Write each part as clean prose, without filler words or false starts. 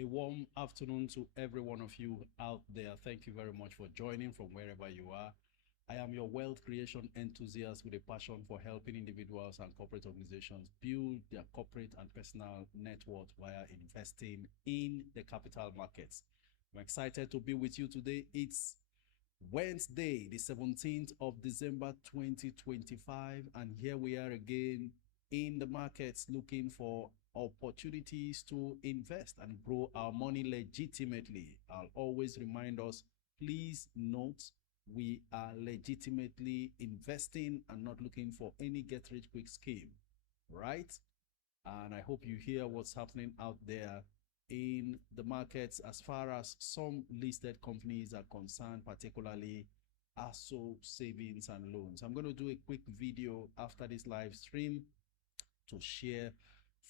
A warm afternoon to every one of you out there. Thank you very much for joining from wherever you are. I am your wealth creation enthusiast with a passion for helping individuals and corporate organizations build their corporate and personal net worth via investing in the capital markets. I'm excited to be with you today. It's Wednesday, the 17th of December 2025, and here we are again in the markets looking for opportunities to invest and grow our money legitimately. I'll always remind us, please note, we are legitimately investing and not looking for any get rich quick scheme, right? And I hope you hear what's happening out there in the markets as far as some listed companies are concerned, particularly ASO Savings and Loans. I'm going to do a quick video after this live stream to share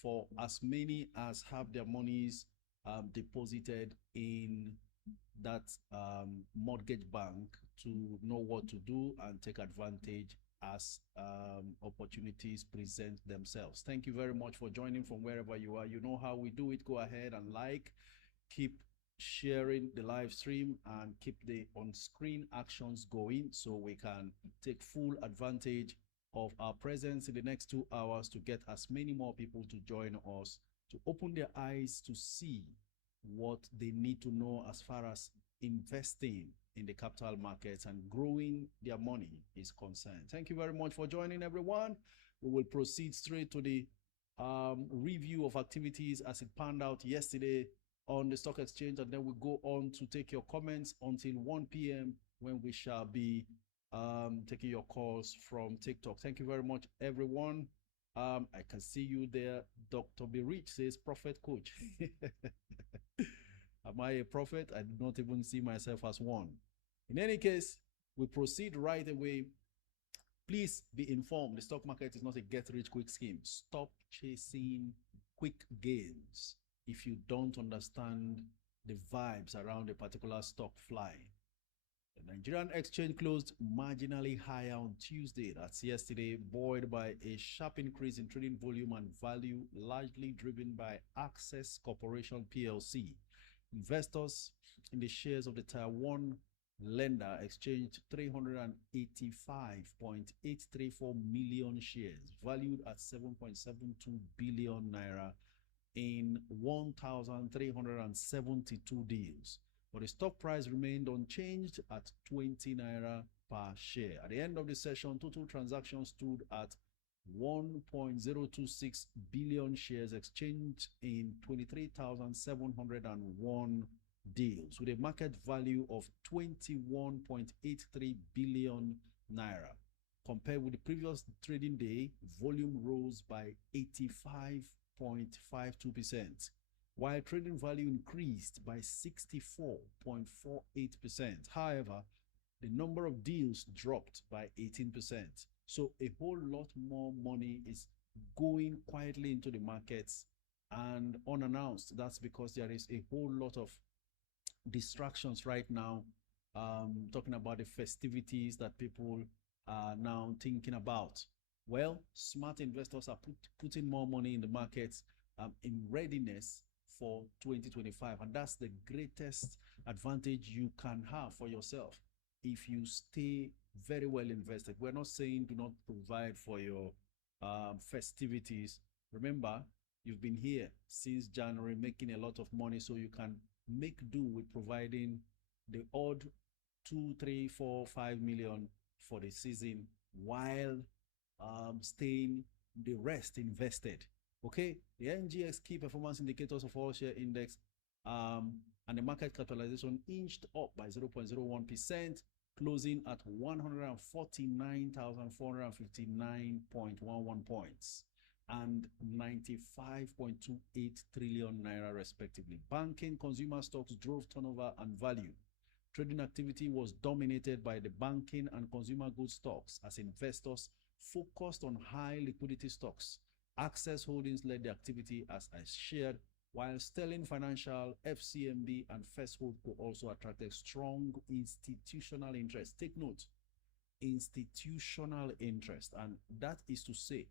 for as many as have their monies deposited in that mortgage bank to know what to do and take advantage as opportunities present themselves. Thank you very much for joining from wherever you are. You know how we do it. Go ahead and keep sharing the live stream and keep the on-screen actions going so we can take full advantage of our presence in the next 2 hours to get as many more people to join us, to open their eyes to see what they need to know as far as investing in the capital markets and growing their money is concerned. Thank you very much for joining, everyone. We will proceed straight to the review of activities as it panned out yesterday on the stock exchange, and then we'll go on to take your comments until 1 p.m. when we shall be taking your calls from TikTok. Thank you very much, everyone. I can see you there. Dr. B. Rich says, Prophet Coach. Am I a prophet? I do not even see myself as one. In any case, we proceed right away. Please be informed. The stock market is not a get-rich-quick scheme. Stop chasing quick gains if you don't understand the vibes around a particular stock fly. The Nigerian exchange closed marginally higher on Tuesday, that's yesterday, buoyed by a sharp increase in trading volume and value, largely driven by Access Corporation PLC. Investors in the shares of the Tier 1 lender exchanged 385.834 million shares, valued at 7.72 billion naira in 1,372 deals. But the stock price remained unchanged at 20 naira per share. At the end of the session, total transactions stood at 1.026 billion shares exchanged in 23,701 deals with a market value of 21.83 billion naira. Compared with the previous trading day, volume rose by 85.52%, while trading value increased by 64.48%. However, the number of deals dropped by 18%. So a whole lot more money is going quietly into the markets and unannounced. That's because there is a whole lot of distractions right now, talking about the festivities that people are now thinking about. Well, smart investors are putting more money in the markets in readiness for 2025. And that's the greatest advantage you can have for yourself if you stay very well invested. We're not saying do not provide for your festivities. Remember, you've been here since January making a lot of money, so you can make do with providing the odd 2, 3, 4, 5 million for the season while staying the rest invested. Okay, the NGX key performance indicators of all share index and the market capitalization inched up by 0.01%, closing at 149,459.11 points and 95.28 trillion naira respectively. Banking, consumer stocks drove turnover and value. Trading activity was dominated by the banking and consumer goods stocks as investors focused on high liquidity stocks. Access Holdings led the activity as I shared, while Sterling Financial, FCMB, and First Holdco also attracted strong institutional interest. Take note, institutional interest, and that is to say,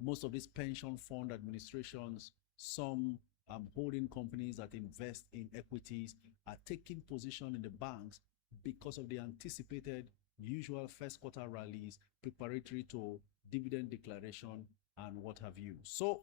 most of these pension fund administrations, some holding companies that invest in equities are taking position in the banks because of the anticipated usual first quarter rallies preparatory to dividend declaration and what have you. So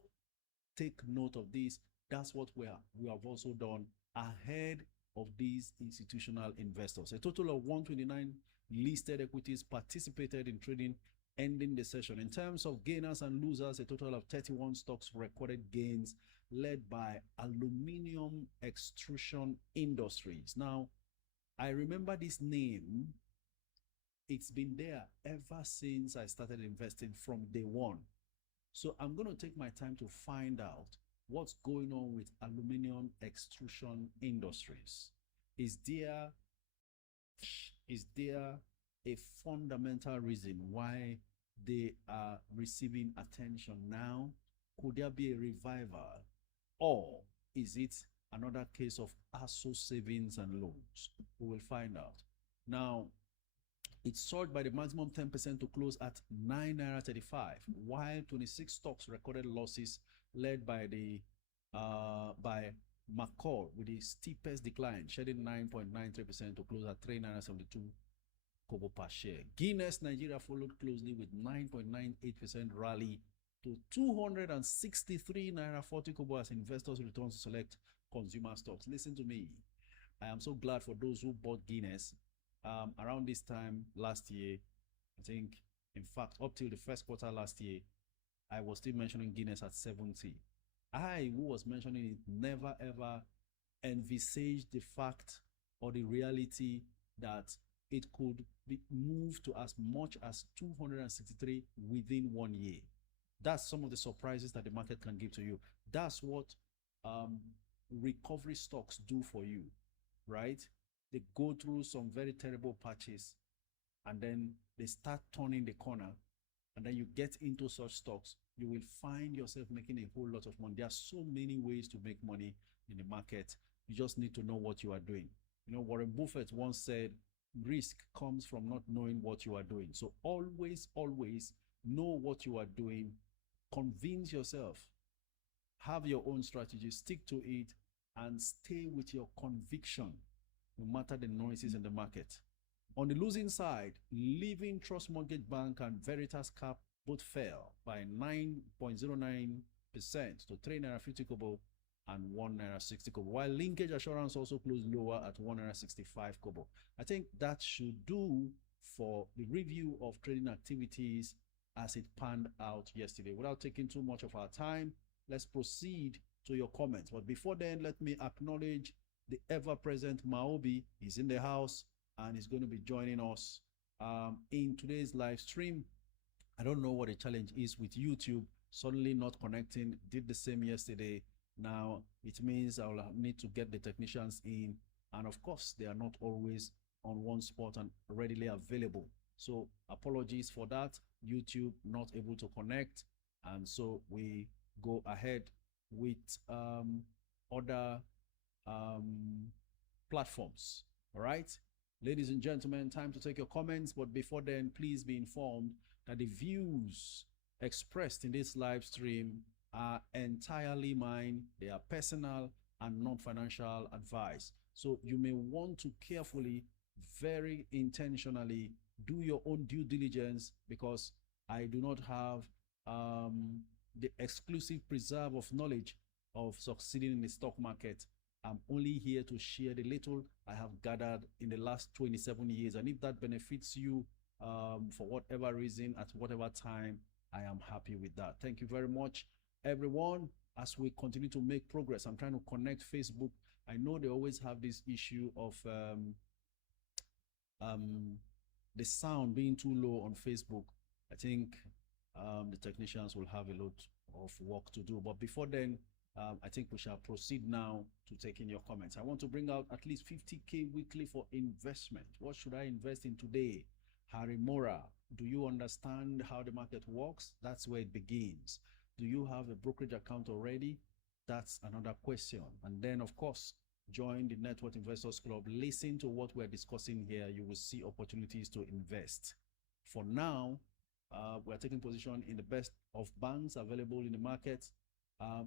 take note of this. That's what we have also done ahead of these institutional investors. A total of 129 listed equities participated in trading, ending the session. In terms of gainers and losers, a total of 31 stocks recorded gains, led by Aluminium Extrusion Industries. Now, I remember this name. It's been there ever since I started investing from day one. So I'm going to take my time to find out what's going on with Aluminium Extrusion Industries. Is there a fundamental reason why they are receiving attention now? Could there be a revival? Or is it another case of ASO savings and loans? We will find out. Now, it soared by the maximum 10% to close at $9.35, while 26 stocks recorded losses, led by by McCall with the steepest decline, shedding 9.93% to close at $3.72 kobo per share. Guinness Nigeria followed closely with 9.98% rally to 263 naira 40 kobo as investors return to select consumer stocks. Listen to me. I am so glad for those who bought Guinness around this time last year. I think, in fact, up till the first quarter last year, I was still mentioning Guinness at 70. I, who was mentioning it, never ever envisaged the fact or the reality that it could be moved to as much as 263 within 1 year. That's some of the surprises that the market can give to you. That's what recovery stocks do for you, right? They go through some very terrible patches and then they start turning the corner, and then you get into such stocks, you will find yourself making a whole lot of money. There are so many ways to make money in the market. You just need to know what you are doing. You know, Warren Buffett once said, risk comes from not knowing what you are doing. So always know what you are doing. Convince yourself. Have your own strategy. Stick to it and stay with your conviction, no matter the noises in the market. On the losing side, Living Trust Mortgage Bank and Veritas Cap both fell by 9.09% to 3 naira 50 kobo and 1 naira 60 kobo, while Linkage Assurance also closed lower at 1 naira 65 kobo. I think that should do for the review of trading activities as it panned out yesterday. Without taking too much of our time, let's proceed to your comments. But before then, let me acknowledge the ever-present Maobi. He's in the house and he's going to be joining us in today's live stream. I don't know what the challenge is with YouTube, suddenly not connecting. Did the same yesterday. Now it means I'll need to get the technicians in, and of course they are not always on one spot and readily available. So apologies for that. YouTube not able to connect, and so we go ahead with other platforms. All right, ladies and gentlemen, time to take your comments. But before then, please be informed that the views expressed in this live stream are entirely mine. They are personal and non-financial advice. So you may want to carefully, very intentionally, do your own due diligence, because I do not have the exclusive preserve of knowledge of succeeding in the stock market. I'm only here to share the little I have gathered in the last 27 years. And if that benefits you for whatever reason, at whatever time, I am happy with that. Thank you very much, everyone. As we continue to make progress, I'm trying to connect Facebook. I know they always have this issue of the sound being too low on Facebook. I think the technicians will have a lot of work to do. But before then, I think we shall proceed now to taking your comments. I want to bring out at least 50K weekly for investment. What should I invest in today? Harry Mora, do you understand how the market works? That's where it begins. Do you have a brokerage account already? That's another question. And then, of course, join the Network Investors Club. Listen to what we're discussing here. You will see opportunities to invest. For now, we're taking position in the best of banks available in the market.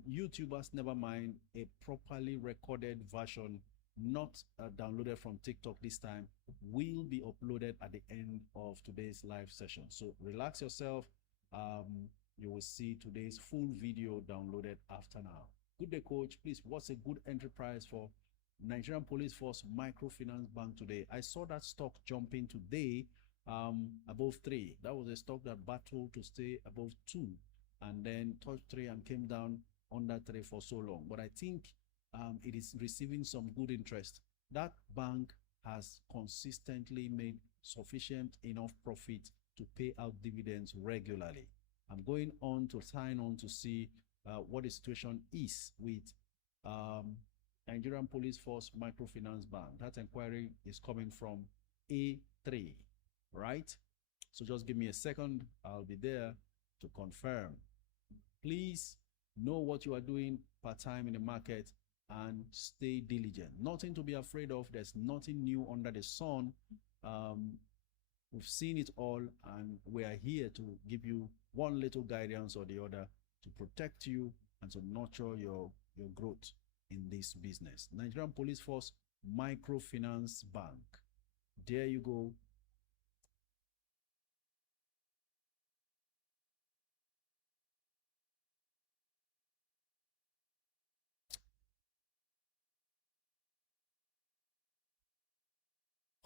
YouTubers, never mind, a properly recorded version, not downloaded from TikTok this time, will be uploaded at the end of today's live session. So relax yourself. You will see today's full video downloaded after now. Good day, coach. Please, what's a good entry price for Nigerian Police Force Microfinance Bank today? I saw that stock jumping today above 3. That was a stock that battled to stay above 2 and then touched 3 and came down under 3 for so long. But I think it is receiving some good interest. That bank has consistently made sufficient enough profit to pay out dividends regularly. I'm going on to sign on to see what the situation is with Nigerian Police Force Microfinance Bank. That inquiry is coming from A3, right? So just give me a second. I'll be there to confirm. Please know what you are doing part-time in the market and stay diligent. Nothing to be afraid of. There's nothing new under the sun. We've seen it all, and we are here to give you one little guidance or the other to protect you and to nurture your growth in this business. Nigerian Police Force Microfinance Bank. There you go.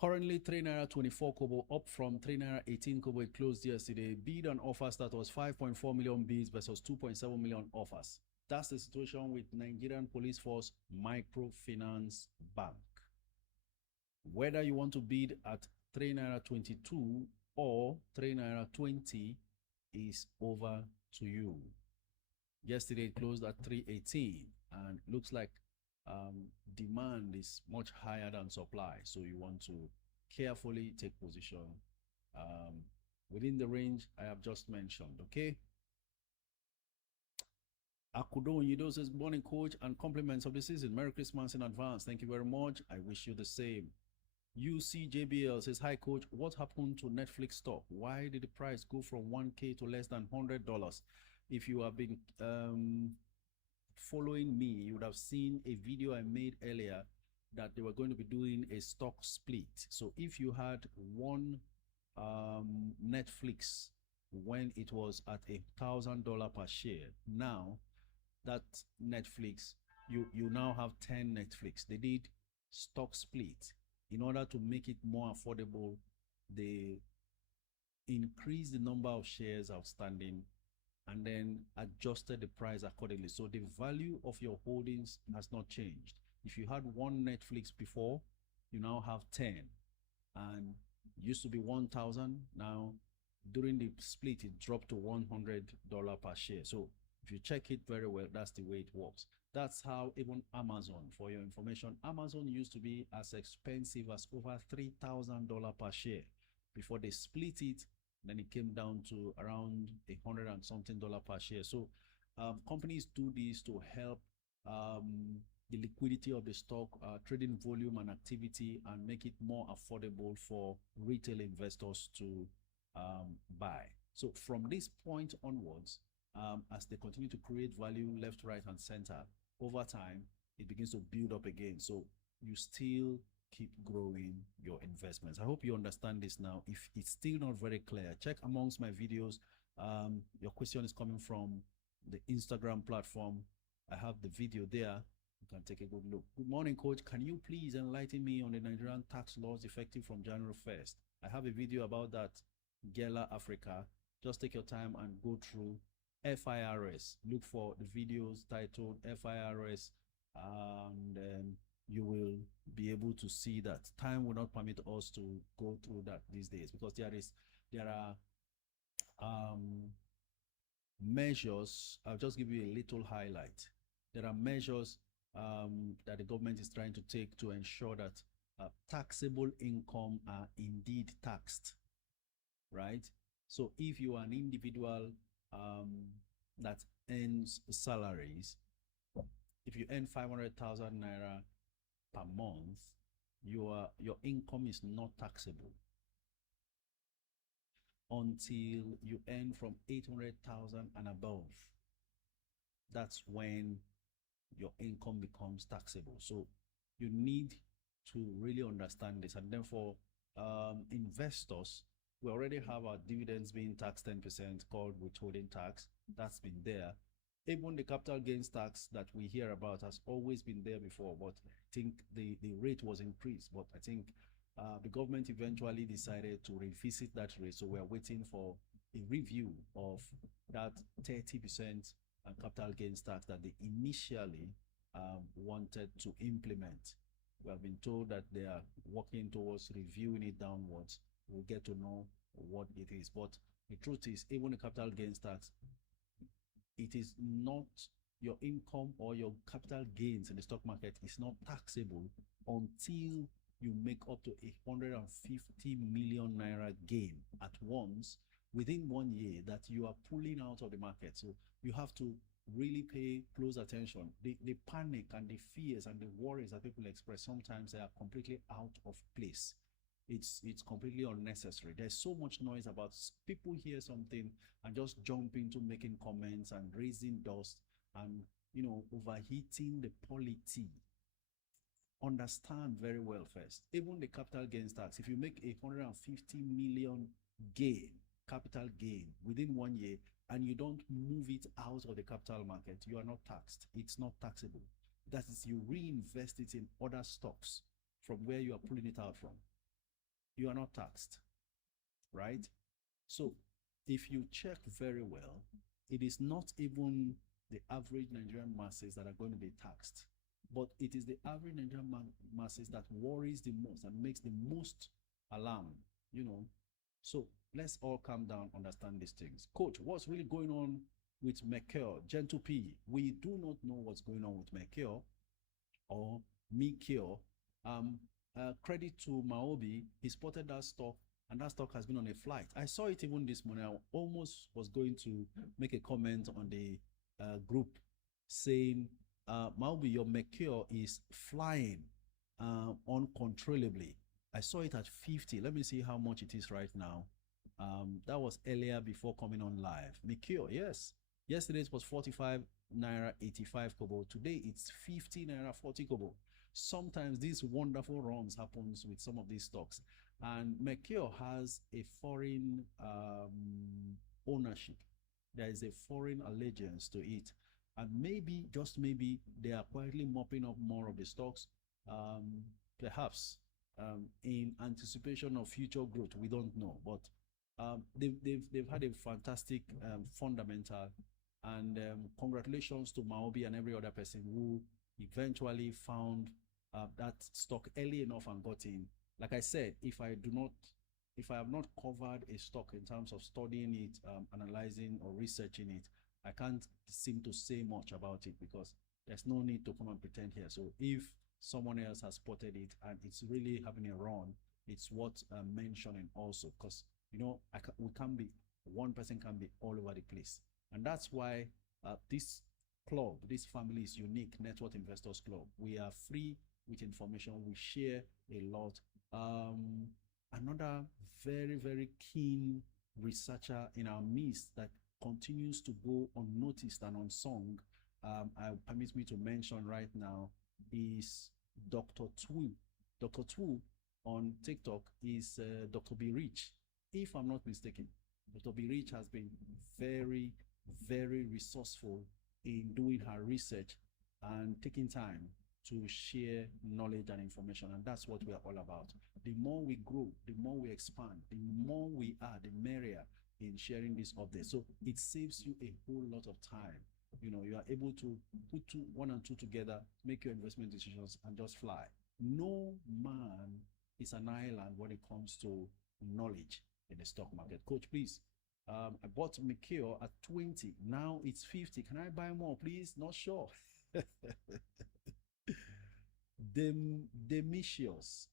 Currently 3 naira 24 kobo, up from 3 naira 18 kobo. It closed yesterday. Bid and offers that was 5.4 million bids versus 2.7 million offers. That's the situation with Nigerian Police Force Microfinance Bank. Whether you want to bid at 3 naira 22 or 3 naira 20 is over to you. Yesterday it closed at 318, and looks like demand is much higher than supply, so you want to carefully take position within the range I have just mentioned. Okay. Akudo Yido says, morning coach and compliments of the season. Merry Christmas in advance. Thank you very much. I wish you the same. UCJBL says, hi coach, what happened to Netflix stock? Why did the price go from 1K to less than $100? If you have been following me, you would have seen a video I made earlier that they were going to be doing a stock split. So if you had one Netflix when it was at $1,000 per share, now that Netflix, you now have 10 Netflix. They did stock split in order to make it more affordable. They increased the number of shares outstanding and then adjusted the price accordingly. So the value of your holdings has not changed. If you had one Netflix before, you now have 10, and used to be 1,000. Now, during the split, it dropped to $100 per share. So if you check it very well, that's the way it works. That's how even Amazon, for your information, Amazon used to be as expensive as over $3,000 per share. Before they split it, then it came down to around $100 and something per share. So companies do this to help the liquidity of the stock, trading volume and activity, and make it more affordable for retail investors to buy. So from this point onwards, as they continue to create value left, right, and center, over time, it begins to build up again. So you still keep growing your investments. I hope you understand this now. If it's still not very clear, check amongst my videos. Your question is coming from the Instagram platform. I have the video there. You can take a good look. Good morning, coach. Can you please enlighten me on the Nigerian tax laws effective from January 1st? I have a video about that. Gela Africa. Just take your time and go through FIRS. Look for the videos titled FIRS, and you will be able to see that. Time will not permit us to go through that these days, because there are measures. I'll just give you a little highlight. There are measures that the government is trying to take to ensure that taxable income are indeed taxed, right? So if you are an individual that earns salaries, if you earn 500,000 naira per month, your income is not taxable until you earn from 800,000 and above. that's when your income becomes taxable. So you need to really understand this. And then for investors, we already have our dividends being taxed 10% called withholding tax. That's been there. Even the capital gains tax that we hear about has always been there before, but I think the rate was increased. But I think the government eventually decided to revisit that rate. So we're waiting for a review of that 30% capital gains tax that they initially wanted to implement. We have been told that they are working towards reviewing it downwards. We'll get to know what it is. But the truth is, even the capital gains tax, it is not your income or your capital gains in the stock market is not taxable until you make up to 150 million naira gain at once within 1 year that you are pulling out of the market. So you have to really pay close attention. The panic and the fears and the worries that people express, sometimes they are completely out of place. It's completely unnecessary. There's so much noise about people hear something and just jump into making comments and raising dust and overheating the polity. Understand very well first. Even the capital gains tax, if you make 150 million gain, capital gain within 1 year, and you don't move it out of the capital market, you are not taxed. It's not taxable. That is, you reinvest it in other stocks from where you are pulling it out from. You are not taxed, right? So if you check very well, it is not even the average Nigerian masses that are going to be taxed, but it is the average Nigerian masses that worries the most and makes the most alarm, So let's all calm down, understand these things. Coach, what's really going on with Mercure? Gentle P, we do not know what's going on with Mercure or Mecure. Credit to Maobi, he spotted that stock, and that stock has been on a flight. I saw it even this morning. I almost was going to make a comment on the group saying, Maobi, your Mercure is flying uncontrollably. I saw it at 50. Let me see how much it is right now. That was earlier before coming on live. Mercure, yes. Yesterday it was 45 naira 85 kobo. Today it's 50 naira 40 kobo. Sometimes these wonderful runs happens with some of these stocks, and Mercure has a foreign ownership. There is a foreign allegiance to it, and maybe, just maybe, they are quietly mopping up more of the stocks, perhaps in anticipation of future growth. We don't know, but they've had a fantastic fundamental, and congratulations to Maobi and every other person who eventually found that stock early enough and got in. Like I said, if I have not covered a stock in terms of studying it, analyzing or researching it, I can't seem to say much about it because there's no need to come and pretend here. So if someone else has spotted it and it's really having a run, it's worth mentioning also, because we can't be, one person can be all over the place. And that's why this club, this family is unique, Network Investors Club. We are free with information. We share a lot. Another very, very keen researcher in our midst that continues to go unnoticed and unsung, permits me to mention right now, is Dr. Twu. Dr. Twu on TikTok is Dr. B. Rich. If I'm not mistaken, Dr. B. Rich has been very, very resourceful in doing her research and taking time to share knowledge and information, and that's what we are all about. The more we grow, the more we expand, the more we are, the merrier in sharing this update. So it saves you a whole lot of time. You are able to put one and two together, make your investment decisions, and just fly. No man is an island when it comes to knowledge in the stock market. Coach, please. I bought Mercure at 20. Now it's 50. Can I buy more, please? Not sure. Demisius.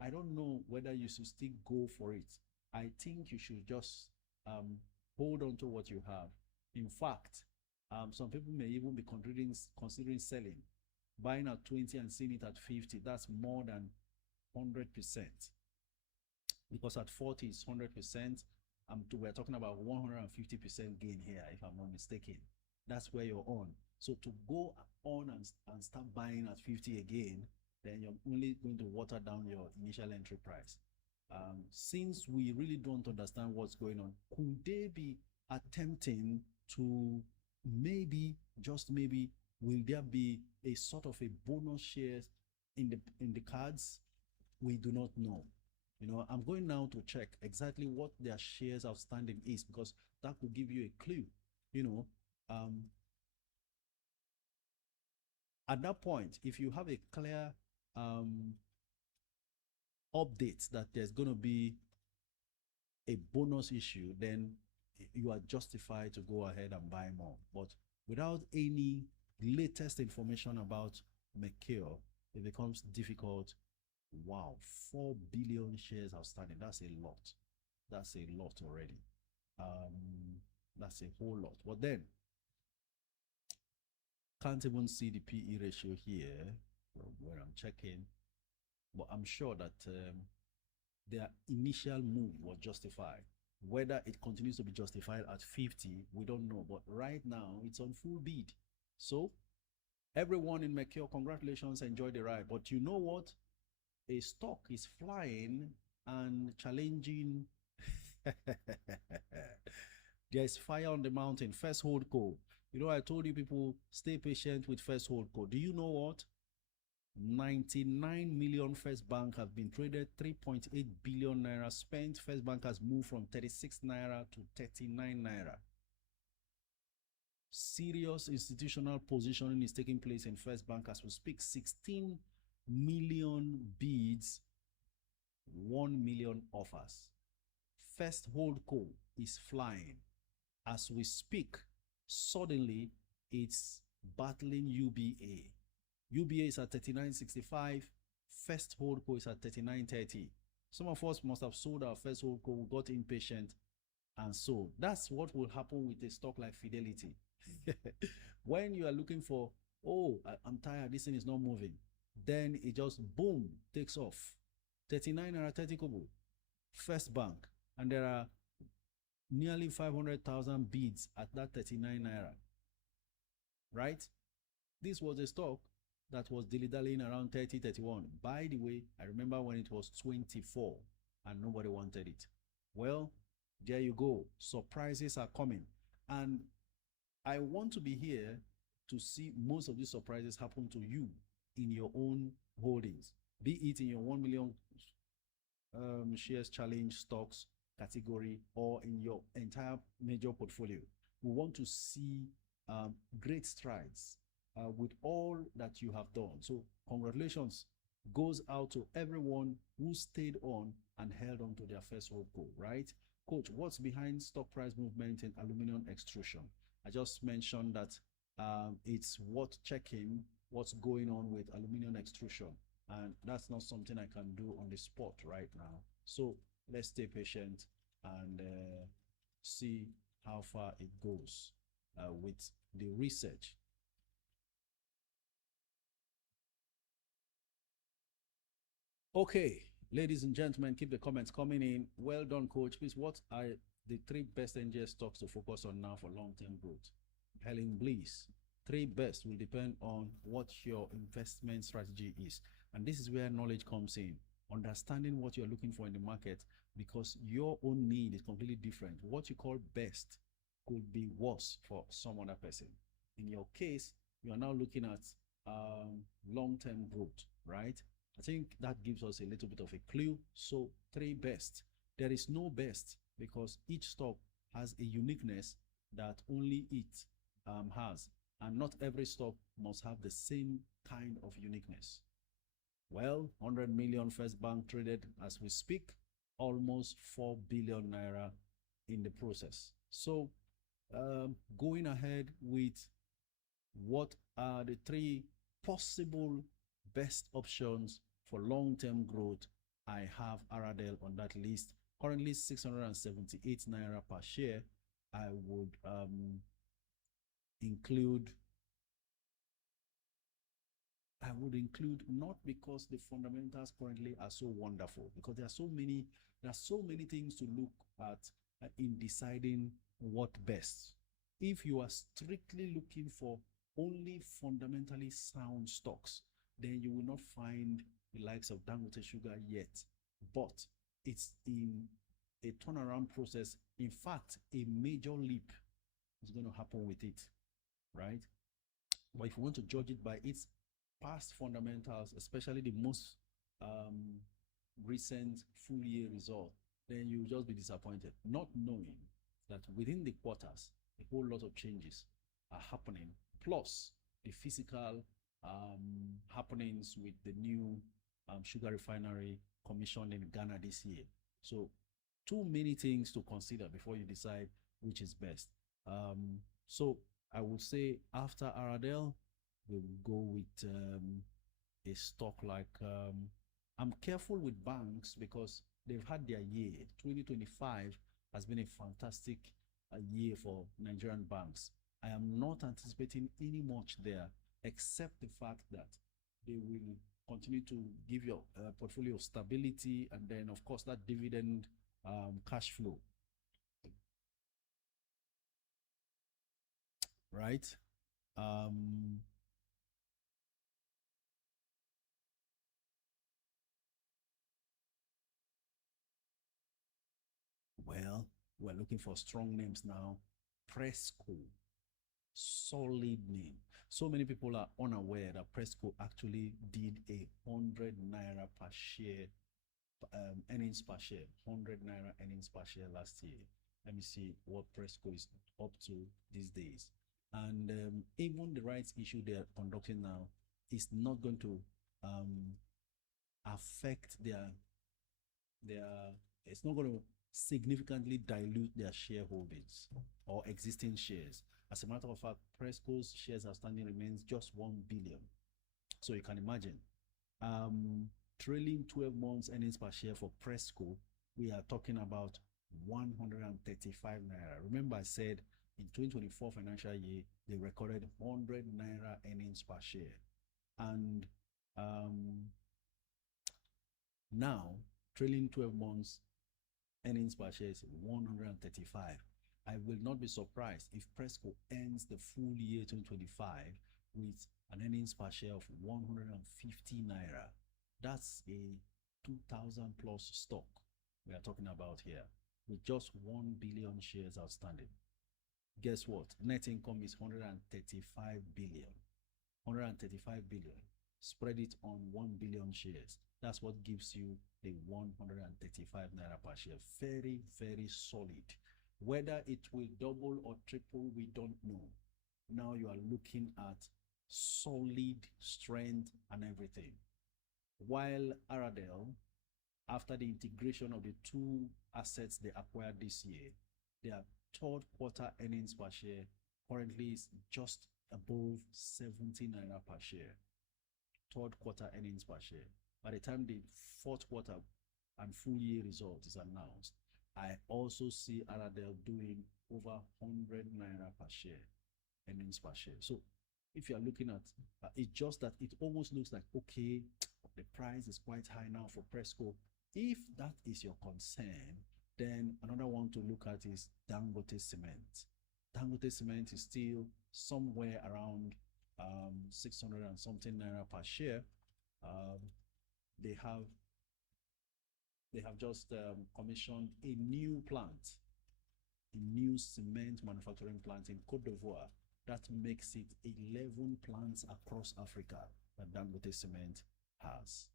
I don't know whether you should still go for it. I think you should just hold on to what you have. In fact, some people may even be considering selling, buying at 20 and seeing it at 50. That's more than 100%. Because at 40 it's 100%. We're talking about 150% gain here, if I'm not mistaken. That's where you're on. So to go on and start buying at 50 again, then you're only going to water down your initial entry price. Since we really don't understand what's going on, could they be attempting to maybe, just maybe, will there be a sort of a bonus shares in the cards? We do not know. I'm going now to check exactly what their shares outstanding is, because that could give you a clue. Um, at that point, if you have a clear update that there's going to be a bonus issue, then you are justified to go ahead and buy more. But without any latest information about Mercure, it becomes difficult. Wow, 4 billion shares outstanding. That's a lot. That's a lot already. That's a whole lot. But then, can't even see the PE ratio here where I'm checking. But I'm sure that their initial move was justified. Whether it continues to be justified at 50, we don't know. But right now, it's on full bid. So, everyone in Mercure, congratulations, enjoy the ride. But you know what? A stock is flying and challenging. There's fire on the mountain. First Holdco. I told you people, stay patient with First Holdco. Do you know what? 99 million First Bank have been traded, 3.8 billion naira spent. First Bank has moved from 36 naira to 39 naira. Serious institutional positioning is taking place in First Bank as we speak. 16 million bids, 1 million offers. First Holdco is flying. As we speak, suddenly it's battling UBA. UBA is at 39.65. First Holdco is at 39.30. Some of us must have sold our First Holdco, we got impatient and sold. That's what will happen with a stock like Fidelity. When you are looking for, I'm tired, this thing is not moving, then it just boom, takes off. 39 naira 30 kobo. First Bank, and there are nearly 500,000 bids at that 39 naira. Right? This was a stock that was dilly-dallying around 30, 31. By the way, I remember when it was 24 and nobody wanted it. Well, there you go. Surprises are coming. And I want to be here to see most of these surprises happen to you in your own holdings, be it in your 1 million shares challenge stocks category or in your entire major portfolio. We want to see great strides with all that you have done. So congratulations goes out to everyone who stayed on and held on to their first Holdco, right? Coach, what's behind stock price movement in aluminum extrusion? I just mentioned that it's worth checking what's going on with aluminum extrusion, and that's not something I can do on the spot right now. So let's stay patient and see how far it goes with the research. Okay, ladies and gentlemen, keep the comments coming in. Well done, coach. Please, what are the 3 best NGX stocks to focus on now for long-term growth? Helen Bliss. 3 best will depend on what your investment strategy is. And this is where knowledge comes in. Understanding what you're looking for in the market, because your own need is completely different. What you call best could be worse for some other person. In your case, you are now looking at long-term growth, right? I think that gives us a little bit of a clue. So 3 best. There is no best because each stock has a uniqueness that only it has. And not every stock must have the same kind of uniqueness. Well, 100 million First Bank traded as we speak, almost 4 billion naira in the process. So going ahead with what are the 3 possible best options for long-term growth, I have Aradel on that list. Currently 678 naira per share. I would include not because the fundamentals currently are so wonderful, because there are so many things to look at in deciding what best. If you are strictly looking for only fundamentally sound stocks, then you will not find the likes of Dangote Sugar yet. But it's in a turnaround process. In fact, a major leap is going to happen with it, right? But if you want to judge it by its past fundamentals, especially the most um, recent full year result, then you'll just be disappointed, not knowing that within the quarters, a whole lot of changes are happening, plus the physical happenings with the new sugar refinery commissioned in Ghana this year. So, too many things to consider before you decide which is best. So, I would say after Aradel, we'll go with a stock like I'm careful with banks because they've had their year. 2025 has been a fantastic year for Nigerian banks. I am not anticipating any much there, except the fact that they will continue to give your portfolio stability, and then of course that dividend cash flow, right? Um, well, we're looking for strong names now. Presco, solid name. So many people are unaware that Presco actually did 100 naira per share earnings per share, 100 naira earnings per share last year. Let me see what Presco is up to these days. And even the rights issue they are conducting now is not going to affect their it's not going to significantly dilute their shareholdings or existing shares. As a matter of fact, Presco's shares outstanding remains just 1 billion. So you can imagine, trailing 12 months earnings per share for Presco, we are talking about 135 naira. Remember, I said in 2024 financial year, they recorded 100 naira earnings per share. And now, trailing 12 months earnings per share is 135. I will not be surprised if Presco ends the full year 2025 with an earnings per share of 150 naira. That's a 2,000 plus stock we are talking about here, with just 1 billion shares outstanding. Guess what? Net income is 135 billion. 135 billion. Spread it on 1 billion shares. That's what gives you the 135 naira per share. Very, very solid. Whether it will double or triple, we don't know. Now you are looking at solid strength and everything. While Aradel, after the integration of the two assets they acquired this year, their third quarter earnings per share currently is just above 70 naira per share. Third quarter earnings per share. By the time the fourth quarter and full year result is announced, I also see Aradel doing over 100 naira per share earnings per share. So if you are looking at it's just that it almost looks like, okay, the price is quite high now for Presco. If that is your concern, then another one to look at is Dangote Cement. Dangote Cement is still somewhere around 600 and something naira per share. They have just commissioned a new plant, a new cement manufacturing plant in Cote d'Ivoire. That makes it 11 plants across Africa that Dangote Cement has.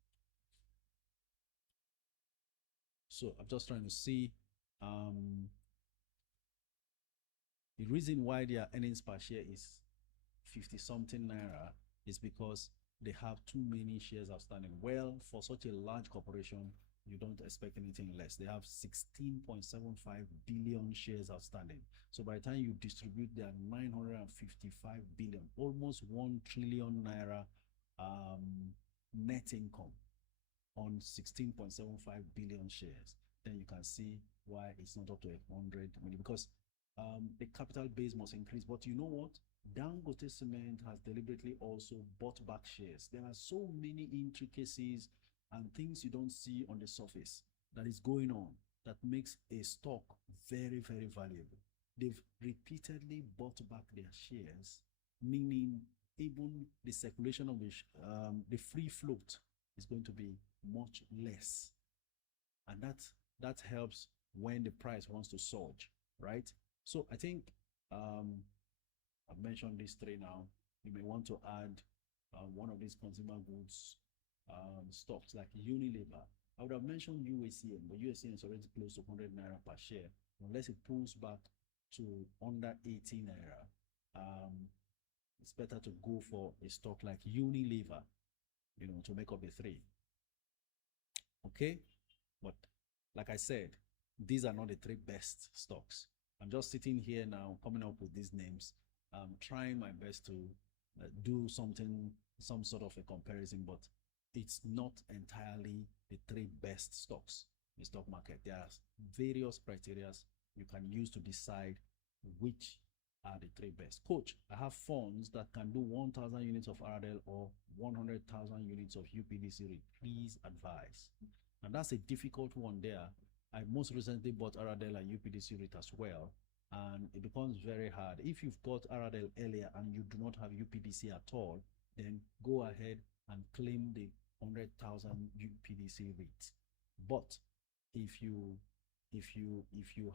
So I'm just trying to see the reason why their earnings per share is 50 something naira is because they have too many shares outstanding. Well, for such a large corporation, you don't expect anything less. They have 16.75 billion shares outstanding. So by the time you distribute their 955 billion, almost 1 trillion naira net income on 16.75 billion shares, then you can see why it's not up to 100 million, because the capital base must increase. But you know what? Dangote Cement has deliberately also bought back shares. There are so many intricacies and things you don't see on the surface that is going on that makes a stock very, very valuable. They've repeatedly bought back their shares meaning even the circulation of the free float is going to be much less, and that helps when the price wants to surge, right? So I think I've mentioned these three now. You may want to add one of these consumer goods stocks like Unilever. I would have mentioned UACN, but UACN is already close to 100 naira per share. Unless it pulls back to under 80 naira, it's better to go for a stock like Unilever, to make up the three. Okay, but like I said, these are not the three best stocks. I'm just sitting here now, coming up with these names. I'm trying my best to do some sort of a comparison, but it's not entirely the three best stocks in the stock market. There are various criteria you can use to decide which are the three best. Coach, I have funds that can do 1,000 units of RDL or 100,000 units of UPDC REIT. Please advise. And that's a difficult one there. I most recently bought RDL and UPDC REIT as well, and it becomes very hard. If you've got RDL earlier and you do not have UPDC at all, then go ahead and claim the 100,000 UPDC REIT. But if you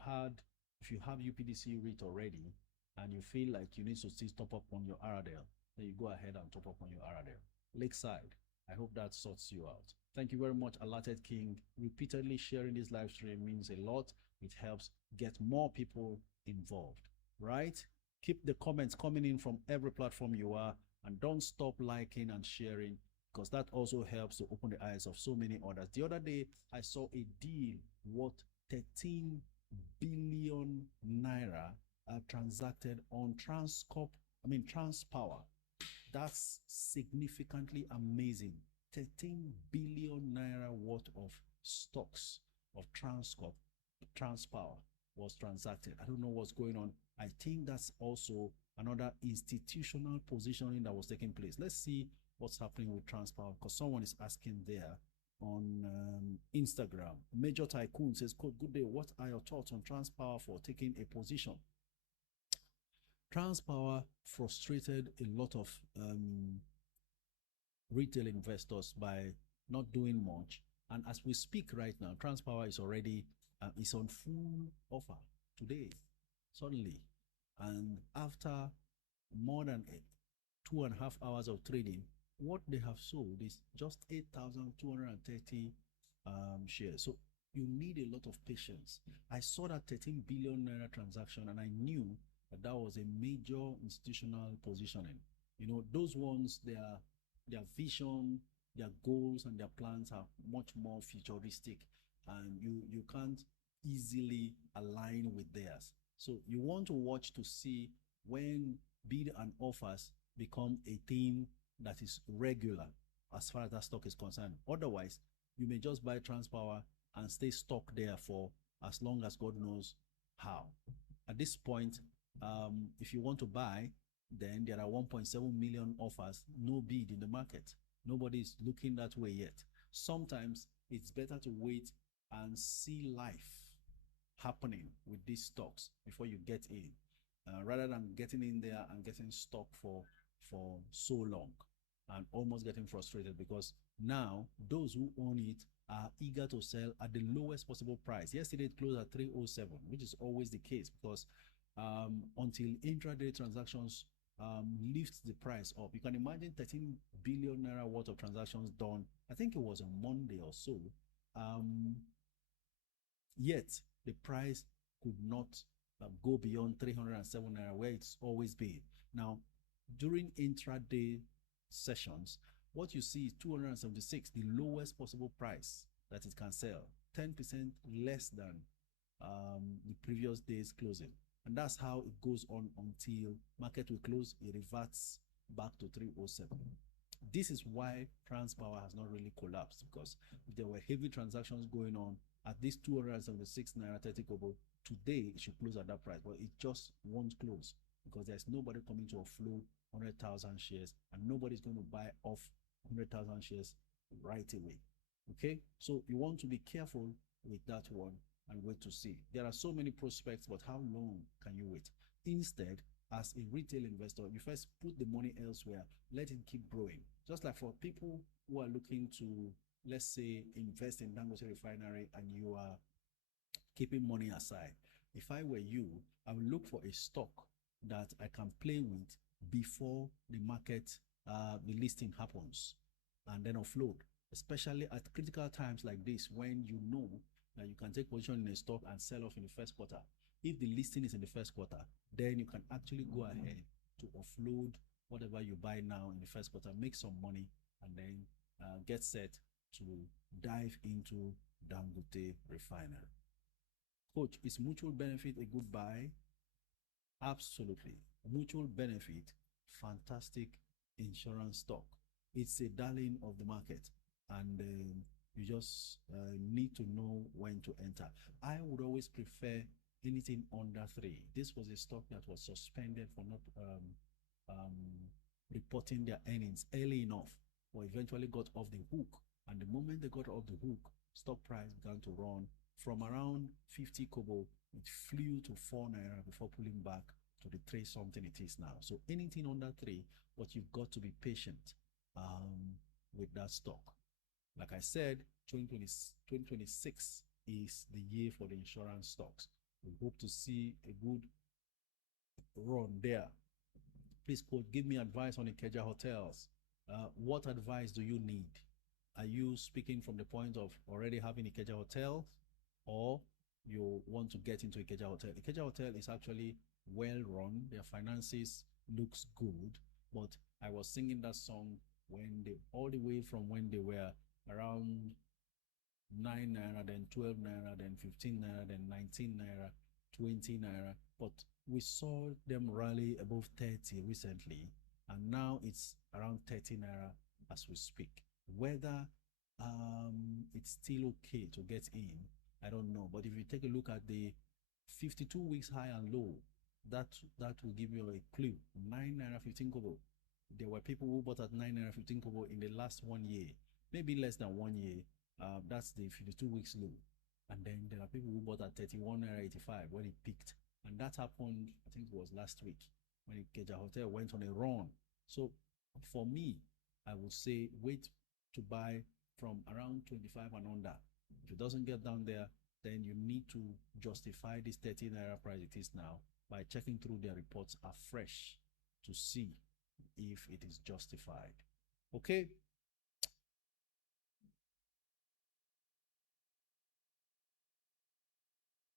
have UPDC REIT already and you feel like you need to still top up on your RDL, then you go ahead and top up on your RDL. Lakeside, I hope that sorts you out. Thank you very much, Alerted King. Repeatedly sharing this live stream means a lot. It helps get more people involved, right? Keep the comments coming in from every platform you are, and don't stop liking and sharing, because that also helps to open the eyes of so many others. The other day, I saw a deal worth 13 billion naira transacted on Transpower. That's significantly amazing. 13 billion naira worth of stocks of Transpower was transacted. I don't know what's going on. I think that's also another institutional positioning that was taking place. Let's see what's happening with Transpower, because someone is asking there on Instagram. Major Tycoon says, "Good day. What are your thoughts on Transpower for taking a position?" Transpower frustrated a lot of retail investors by not doing much, and as we speak right now, Transpower is already is on full offer today, suddenly, and after more than 2.5 hours of trading, what they have sold is just 8,230 shares. So you need a lot of patience. I saw that 13 billion naira transaction and I knew that that was a major institutional positioning. Those ones, their vision, their goals, and their plans are much more futuristic, and you can't easily align with theirs. So you want to watch to see when bid and offers become a thing that is regular as far as that stock is concerned. Otherwise, you may just buy Transpower and stay stuck there for as long as God knows how. At this point, if you want to buy, then there are 1.7 million offers, no bid in the market. Nobody is looking that way yet. Sometimes it's better to wait and see life happening with these stocks before you get in, rather than getting in there and getting stuck for so long and almost getting frustrated, because now those who own it are eager to sell at the lowest possible price. Yesterday it closed at 307, which is always the case, because until intraday transactions lift the price up, you can imagine 13 billion naira worth of transactions done. I think it was a Monday or so. Yet the price could not go beyond 307 naira, where it's always been. Now, during intraday sessions, what you see is 276, the lowest possible price that it can sell, 10% less than the previous day's closing. And that's how it goes on until market will close. It reverts back to 307. This is why Transpower has not really collapsed, because if there were heavy transactions going on at this 276 naira 30 kobo, today it should close at that price, but it just won't close because there's nobody coming to offload 100,000 shares, and nobody's going to buy off 100,000 shares right away. Okay, so you want to be careful with that one and wait to see. There are so many prospects, but how long can you wait? Instead, as a retail investor, you first put the money elsewhere, let it keep growing. Just like for people who are looking to, let's say, invest in Dangote Refinery and you are keeping money aside. If I were you, I would look for a stock that I can play with before the market, the listing happens, and then offload, especially at critical times like this when you know that you can take position in a stock and sell off in the first quarter. If the listing is in the first quarter, then you can actually go ahead to offload whatever you buy now in the first quarter, make some money, and then get set to dive into Dangote Refinery. Coach, is mutual benefit a good buy? Absolutely. Mutual benefit, fantastic insurance stock. It's a darling of the market, and you just need to know when to enter. I would always prefer anything under 3. This was a stock that was suspended for not reporting their earnings early enough, or eventually got off the hook. And the moment they got off the hook, stock price began to run from around 50 kobo. It flew to 4 naira before pulling back to the 3 something it is now. So anything under 3, but you've got to be patient with that stock. Like I said, 2026 is the year for the insurance stocks. We hope to see a good run there. Please, quote, give me advice on Ikeja hotels. What advice do you need? Are you speaking from the point of already having Ikeja hotel, or you want to get into Ikeja hotel? Ikeja hotel is actually well run. Their finances looks good, but I was singing that song when they, all the way from when they were around 9 naira, then 12 naira, then 15 naira, then 19 naira, 20 naira. But we saw them rally above 30 recently, and now it's around 30 naira as we speak. Whether it's still okay to get in, I don't know. But if you take a look at the 52 weeks high and low, that will give you a clue. 9 naira 15 kobo. There were people who bought at 9 naira 15 kobo in the last 1 year, maybe less than 1 year. That's the 52 weeks low. And then there are people who bought at 31 naira 85 when it peaked. And that happened, I think it was last week, when Ikeja Hotel went on a run. So for me, I would say wait to buy from around 25 and under. If it doesn't get down there, then you need to justify this 30 naira price it is now by checking through their reports afresh to see if it is justified. Okay.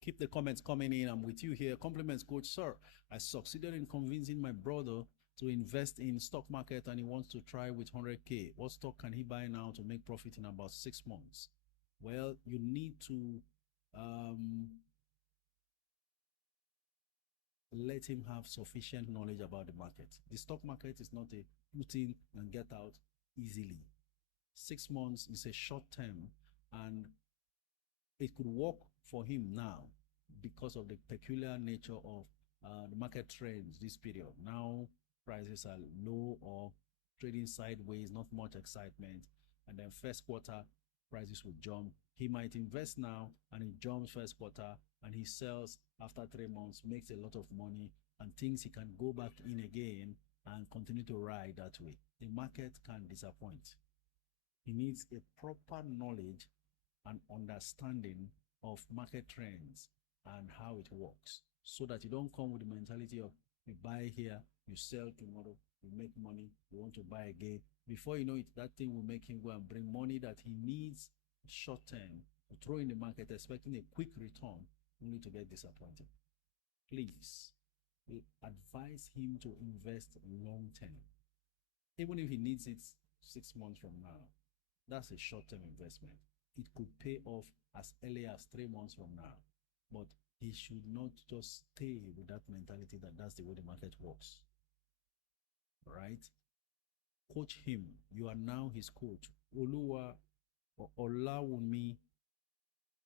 Keep the comments coming in. I'm with you here. Compliments, coach. Sir, I succeeded in convincing my brother to invest in stock market and he wants to try with 100K. What stock can he buy now to make profit in about 6 months? Well, you need to let him have sufficient knowledge about the market. The stock market is not a put in and get out easily. 6 months is a short term, and it could work for him now because of the peculiar nature of the market trends this period. Now prices are low or trading sideways, not much excitement, and then first quarter prices will jump. He might invest now and he jumps first quarter and he sells after 3 months, makes a lot of money and thinks he can go back in again and continue to ride that way. The market can disappoint. He needs a proper knowledge and understanding of market trends and how it works, so that you don't come with the mentality of you buy here, you sell tomorrow, you make money, you want to buy again. Before you know it, that thing will make him go and bring money that he needs short term to throw in the market, expecting a quick return, only to get disappointed. Please, we advise him to invest long term, even if he needs it 6 months from now. That's a short-term investment. It could pay off as early as 3 months from now, but he should not just stay with that mentality that that's the way the market works. Right? Coach him. You are now his coach. Olawumi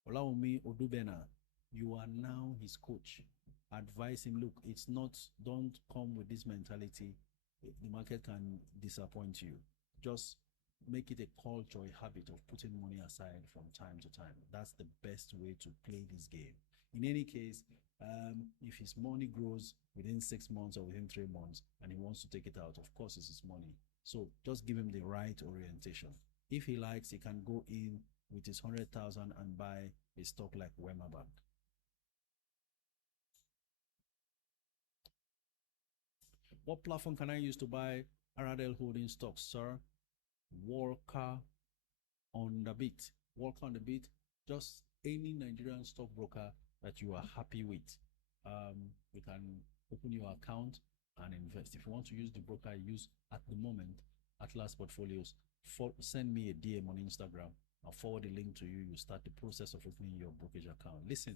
Odubena, you are now his coach. Advise him, look, it's not, don't come with this mentality. The market can disappoint you. Just make it a culture, a habit of putting money aside from time to time. That's the best way to play this game. In any case, If his money grows within 6 months or within 3 months and he wants to take it out, of course it's his money. So just give him the right orientation. If he likes, he can go in with his 100,000 and buy a stock like Wema Bank. What platform can I use to buy RRL holding stocks, sir? Walker on the beat. Walker on the beat. Just any Nigerian stockbroker that you are happy with. You can open your account and invest. If you want to use the broker I use at the moment, Atlas Portfolios, send me a DM on Instagram. I'll forward the link to you. You start the process of opening your brokerage account. Listen,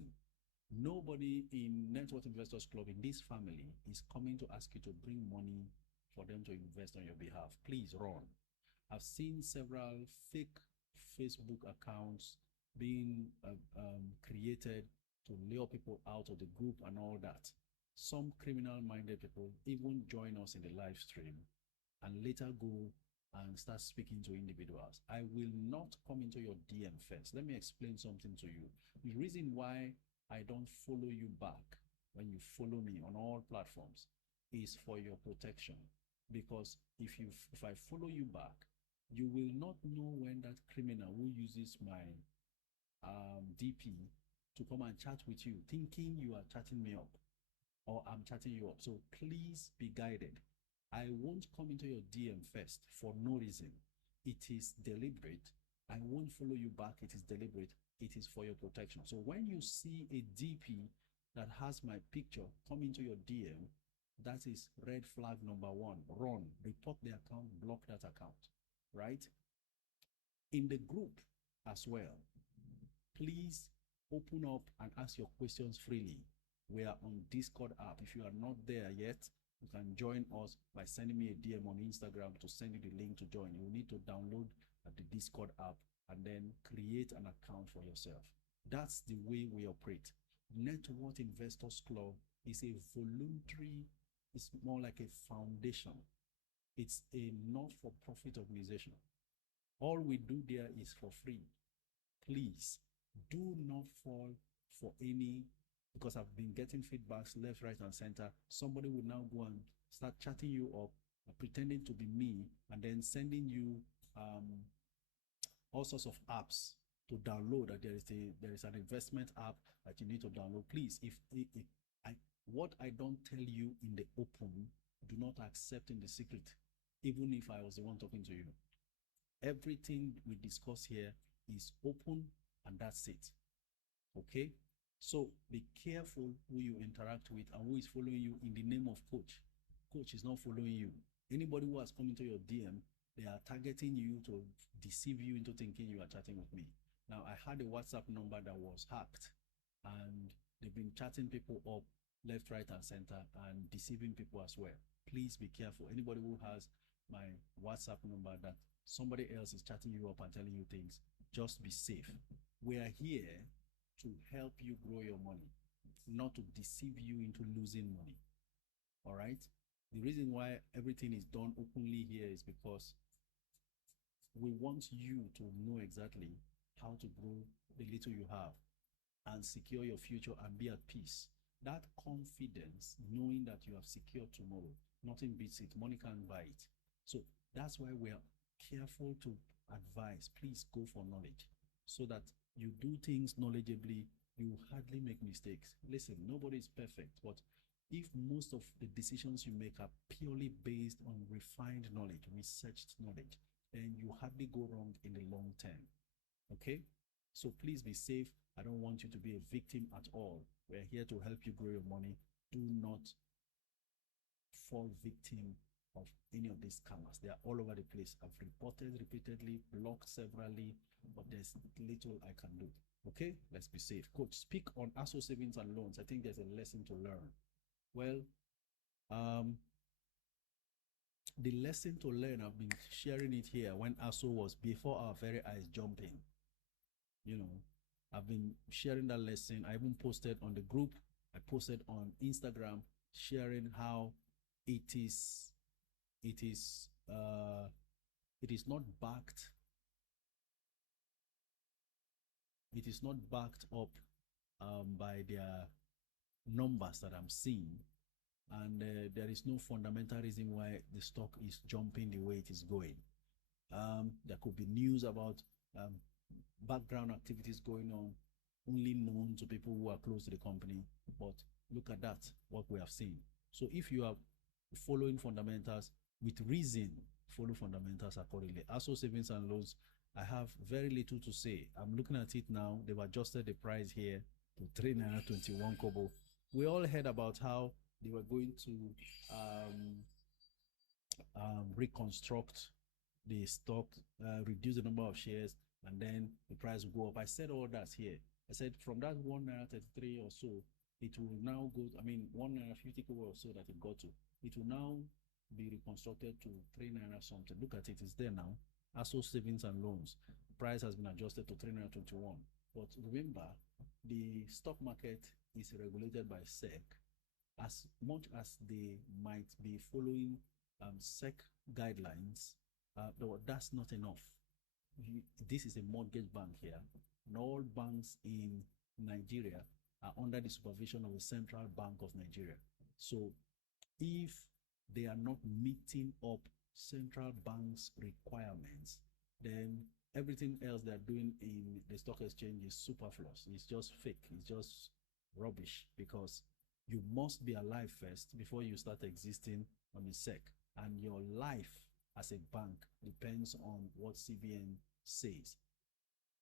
nobody in Net Worth Investors Club in this family is coming to ask you to bring money for them to invest on your behalf. Please run. I've seen several fake Facebook accounts being created to lure people out of the group and all that. Some criminal-minded people even join us in the live stream and later go and start speaking to individuals. I will not come into your DM first. Let me explain something to you. The reason why I don't follow you back when you follow me on all platforms is for your protection. Because if I follow you back, you will not know when that criminal who uses my DP to come and chat with you, thinking you are chatting me up or I'm chatting you up. So please be guided. I won't come into your DM first for no reason. It is deliberate. I won't follow you back. It is deliberate. It is for your protection. So when you see a DP that has my picture come into your DM, that is red flag number 1. Run, report the account, block that account, right? In the group as well, please open up and ask your questions freely. We are on Discord app. If you are not there yet, you can join us by sending me a DM on Instagram to send you the link to join. You will need to download the Discord app and then create an account for yourself. That's the way we operate. Net Worth Investors Club is a voluntary, it's more like a foundation. It's a not-for-profit organization. All we do there is for free. Please do not fall for any, because I've been getting feedbacks left, right, and center. Somebody will now go and start chatting you up, pretending to be me, and then sending you all sorts of apps to download. That there is an investment app that you need to download. Please, what I don't tell you in the open, do not accept in the secret, even if I was the one talking to you. Everything we discuss here is open, and that's it. Okay? So be careful who you interact with and who is following you in the name of coach. Coach is not following you. Anybody who has come into your DM, they are targeting you to deceive you into thinking you are chatting with me. Now, I had a WhatsApp number that was hacked, and they've been chatting people up left, right, and center and deceiving people as well. Please be careful. Anybody who has my WhatsApp number that somebody else is chatting you up and telling you things, just be safe. We are here to help you grow your money, not to deceive you into losing money. All right? The reason why everything is done openly here is because we want you to know exactly how to grow the little you have and secure your future and be at peace. That confidence, knowing that you have secured tomorrow, nothing beats it. Money can't buy it. So that's why we are careful to advise. Please go for knowledge so that you do things knowledgeably. You hardly make mistakes. Listen, nobody is perfect, but if most of the decisions you make are purely based on refined knowledge, researched knowledge, then you hardly go wrong in the long term. Okay? So please be safe. I don't want you to be a victim at all. We're here to help you grow your money. Do not fall victim of any of these scammers. They are all over the place. I've reported repeatedly, blocked severally, but there's little I can do. Okay, let's be safe. Coach, speak on ASO Savings and Loans. I think there's a lesson to learn. Well, the lesson to learn, I've been sharing it here when ASO was before our very eyes jumping. You know, I've been sharing that lesson. I even posted on the group. I posted on Instagram, sharing how it is not backed. It is not backed up by their numbers that I'm seeing, and there is no fundamental reason why the stock is jumping the way it is going. There could be news about background activities going on, only known to people who are close to the company. But look at that, what we have seen. So if you are following fundamentals with reason, follow fundamentals accordingly. ASO Savings and Loans, I have very little to say. I'm looking at it now. They've adjusted the price here to 3.21 kobo. We all heard about how they were going to reconstruct the stock, reduce the number of shares, and then the price will go up. I said all that here. I said from that 1.33 or so, it will now go, I mean, 1.50 or so that it got to, it will now be reconstructed to 3 naira something. Look at it, it's there now. ASO Savings and Loans. Price has been adjusted to 3.21. But remember, the stock market is regulated by SEC. As much as they might be following SEC guidelines, that's not enough. This is a mortgage bank here, and all banks in Nigeria are under the supervision of the Central Bank of Nigeria. So if they are not meeting up central bank's requirements, then everything else they're doing in the stock exchange is superfluous. It's just fake. It's just rubbish, because you must be alive first before you start existing on the SEC. And your life as a bank depends on what CBN says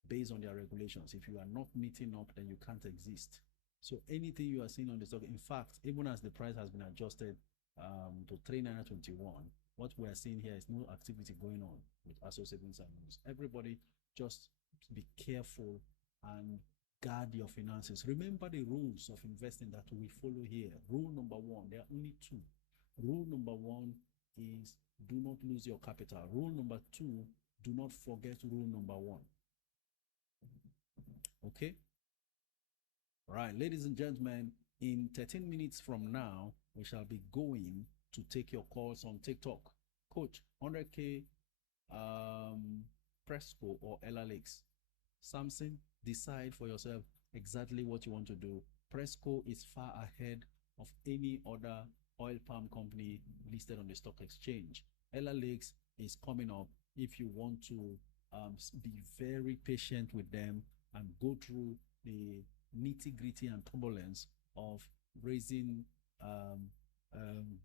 based on their regulations. If you are not meeting up, then you can't exist. So anything you are seeing on the stock, in fact, even as the price has been adjusted to 3.21, what we are seeing here is no activity going on with ASO Savings and Loans. Everybody just be careful and guard your finances. Remember the rules of investing that we follow here. Rule number one, there are only two. Rule number one is do not lose your capital. Rule number two, do not forget rule number one. Okay? All right, ladies and gentlemen, in 13 minutes from now, we shall be going to take your calls on TikTok. Coach, 100K Presco or LLX. Samson, decide for yourself exactly what you want to do. Presco is far ahead of any other oil palm company listed on the stock exchange. LLX is coming up. If you want to be very patient with them and go through the nitty-gritty and turbulence of raising,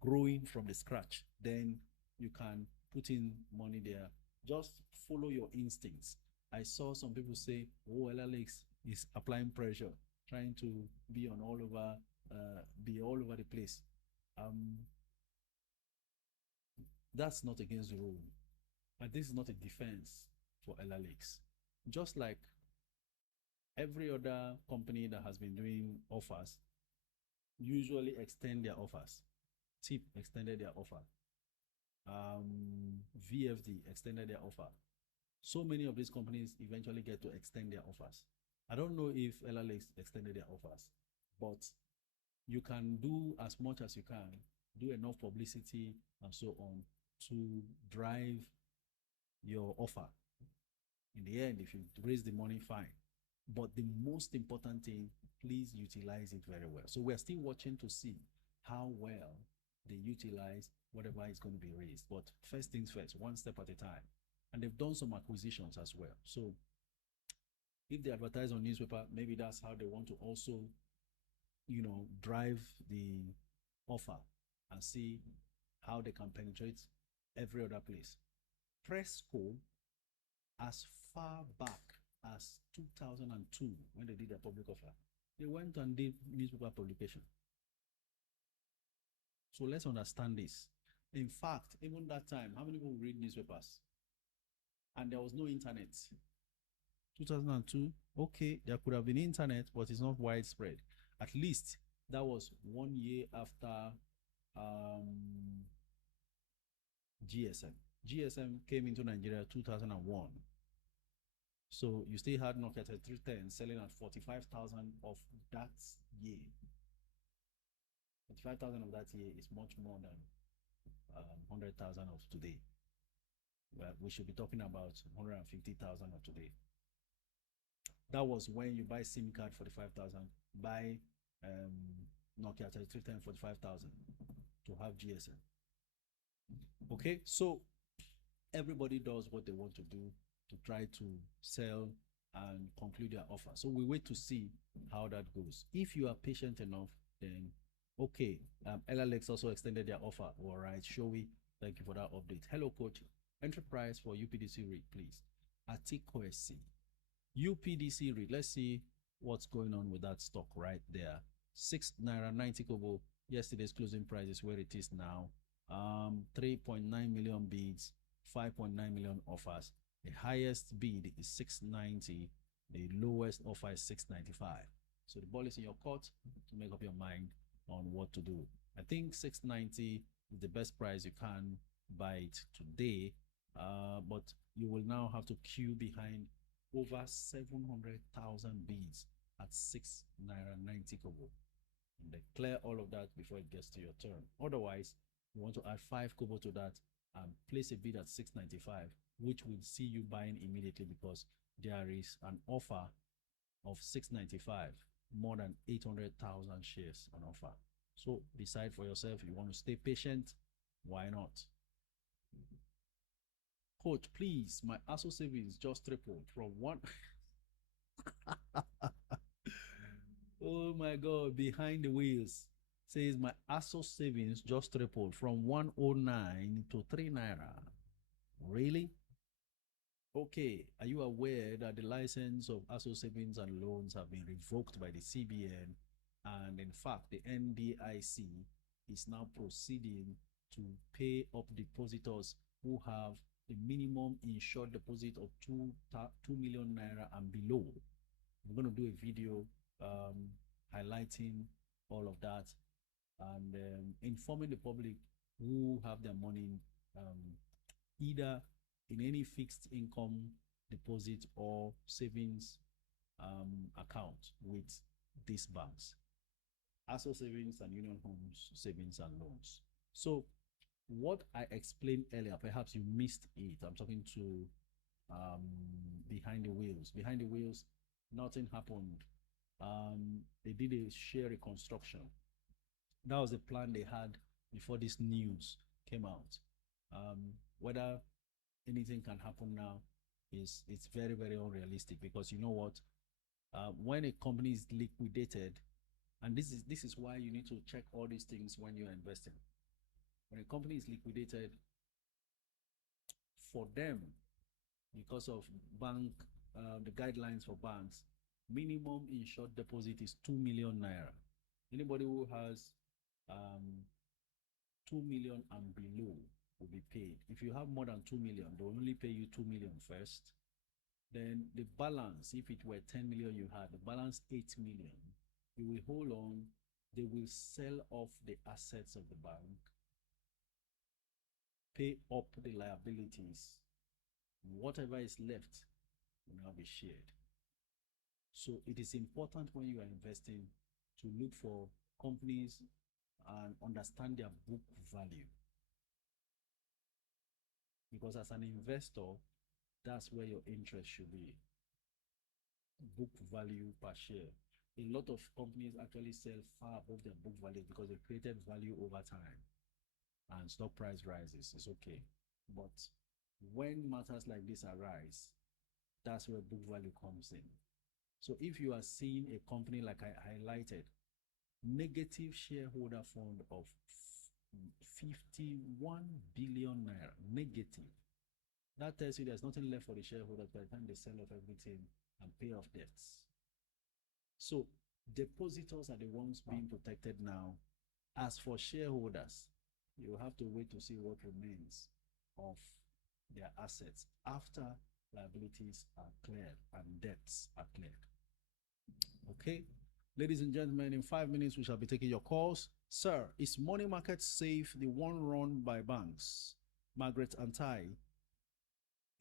growing from the scratch, then you can put in money there. Just follow your instincts. I saw some people say, oh, LLX is applying pressure, trying to be all over the place. That's not against the rule. But this is not a defense for LLX. Just like every other company that has been doing offers, usually extend their offers. TIP extended their offer. VFD extended their offer. So many of these companies eventually get to extend their offers. I don't know if LLX extended their offers, but you can do as much as you can, do enough publicity and so on to drive your offer. In the end, if you raise the money, fine. But the most important thing, please utilize it very well. So we're still watching to see how well they utilize whatever is going to be raised. But first things first, one step at a time. And they've done some acquisitions as well. So if they advertise on newspaper, maybe that's how they want to also, drive the offer and see how they can penetrate every other place. Presco, as far back as 2002, when they did their public offer, they went and did newspaper publication. So let's understand this. In fact, even that time, how many people read newspapers? And there was no internet. 2002, okay, there could have been internet, but it's not widespread. At least that was 1 year after GSM. GSM came into Nigeria 2001. So you still had Nokia 3310 selling at 45,000 of that year. 45,000 of that year is much more than 100,000 of today. Well, we should be talking about 150,000 of today. That was when you buy SIM card for 45,000, buy Nokia 3310 45,000 to have GSM. Okay, so everybody does what they want to do to try to sell and conclude their offer. So we wait to see how that goes. If you are patient enough, then okay. LLX also extended their offer. All right, Showy, thank you for that update. Hello, coach. Entry price for UPDC rate, please. Atikwesi. UPDC rate. Let's see what's going on with that stock right there. 6 naira 90 kobo. Yesterday's closing price is where it is now. 3.9 million bids, 5.9 million offers. The highest bid is 690. The lowest offer is 695. So the ball is in your court to make up your mind on what to do. I think 690 is the best price you can buy it today, but you will now have to queue behind over 700,000 bids at 6 naira 90 kobo. And then clear all of that before it gets to your turn. Otherwise, you want to add 5 kobo to that and place a bid at 695, which will see you buying immediately because there is an offer of 695, more than 800,000 shares on offer. So decide for yourself. You want to stay patient, why not? Coach, please, my ASO savings just tripled from one. Oh my God, behind the wheels. Says my ASO savings just tripled from 109 to 3 naira. Really? Okay, are you aware that the license of ASO savings and loans have been revoked by the CBN? And in fact, the NDIC is now proceeding to pay up depositors who have a minimum insured deposit of 2 million naira and below. I'm going to do a video highlighting all of that and informing the public who have their money either in any fixed income deposit or savings account with these banks, ASO Savings and Union Homes Savings and Loans. So what I explained earlier, perhaps you missed it. I'm talking to behind the wheels. Behind the wheels, nothing happened. They did a share reconstruction. That was the plan they had before this news came out. Whether anything can happen now is it's very, very unrealistic because you know what? When a company is liquidated, and this is why you need to check all these things when you're investing. When a company is liquidated, for them, because of bank the guidelines for banks, minimum insured deposit is 2 million naira. Anybody who has 2 million and below will be paid. If you have more than 2 million, they'll only pay you 2 million first. Then the balance, if it were 10 million you had, the balance 8 million, you will hold on. They will sell off the assets of the bank, pay up the liabilities. Whatever is left will now be shared. So it is important when you are investing to look for companies and understand their book value. Because as an investor, that's where your interest should be. Book value per share. A lot of companies actually sell far above their book value because they created value over time and stock price rises. It's okay. But when matters like this arise, that's where book value comes in. So if you are seeing a company like I highlighted, negative shareholder fund of 51 billion naira, negative. That tells you there's nothing left for the shareholders by the time they sell off everything and pay off debts. So depositors are the ones being protected now. As for shareholders, you have to wait to see what remains of their assets after liabilities are cleared and debts are cleared. Okay, ladies and gentlemen, in 5 minutes we shall be taking your calls. Sir, is money market safe, the one run by banks? Margaret Antai,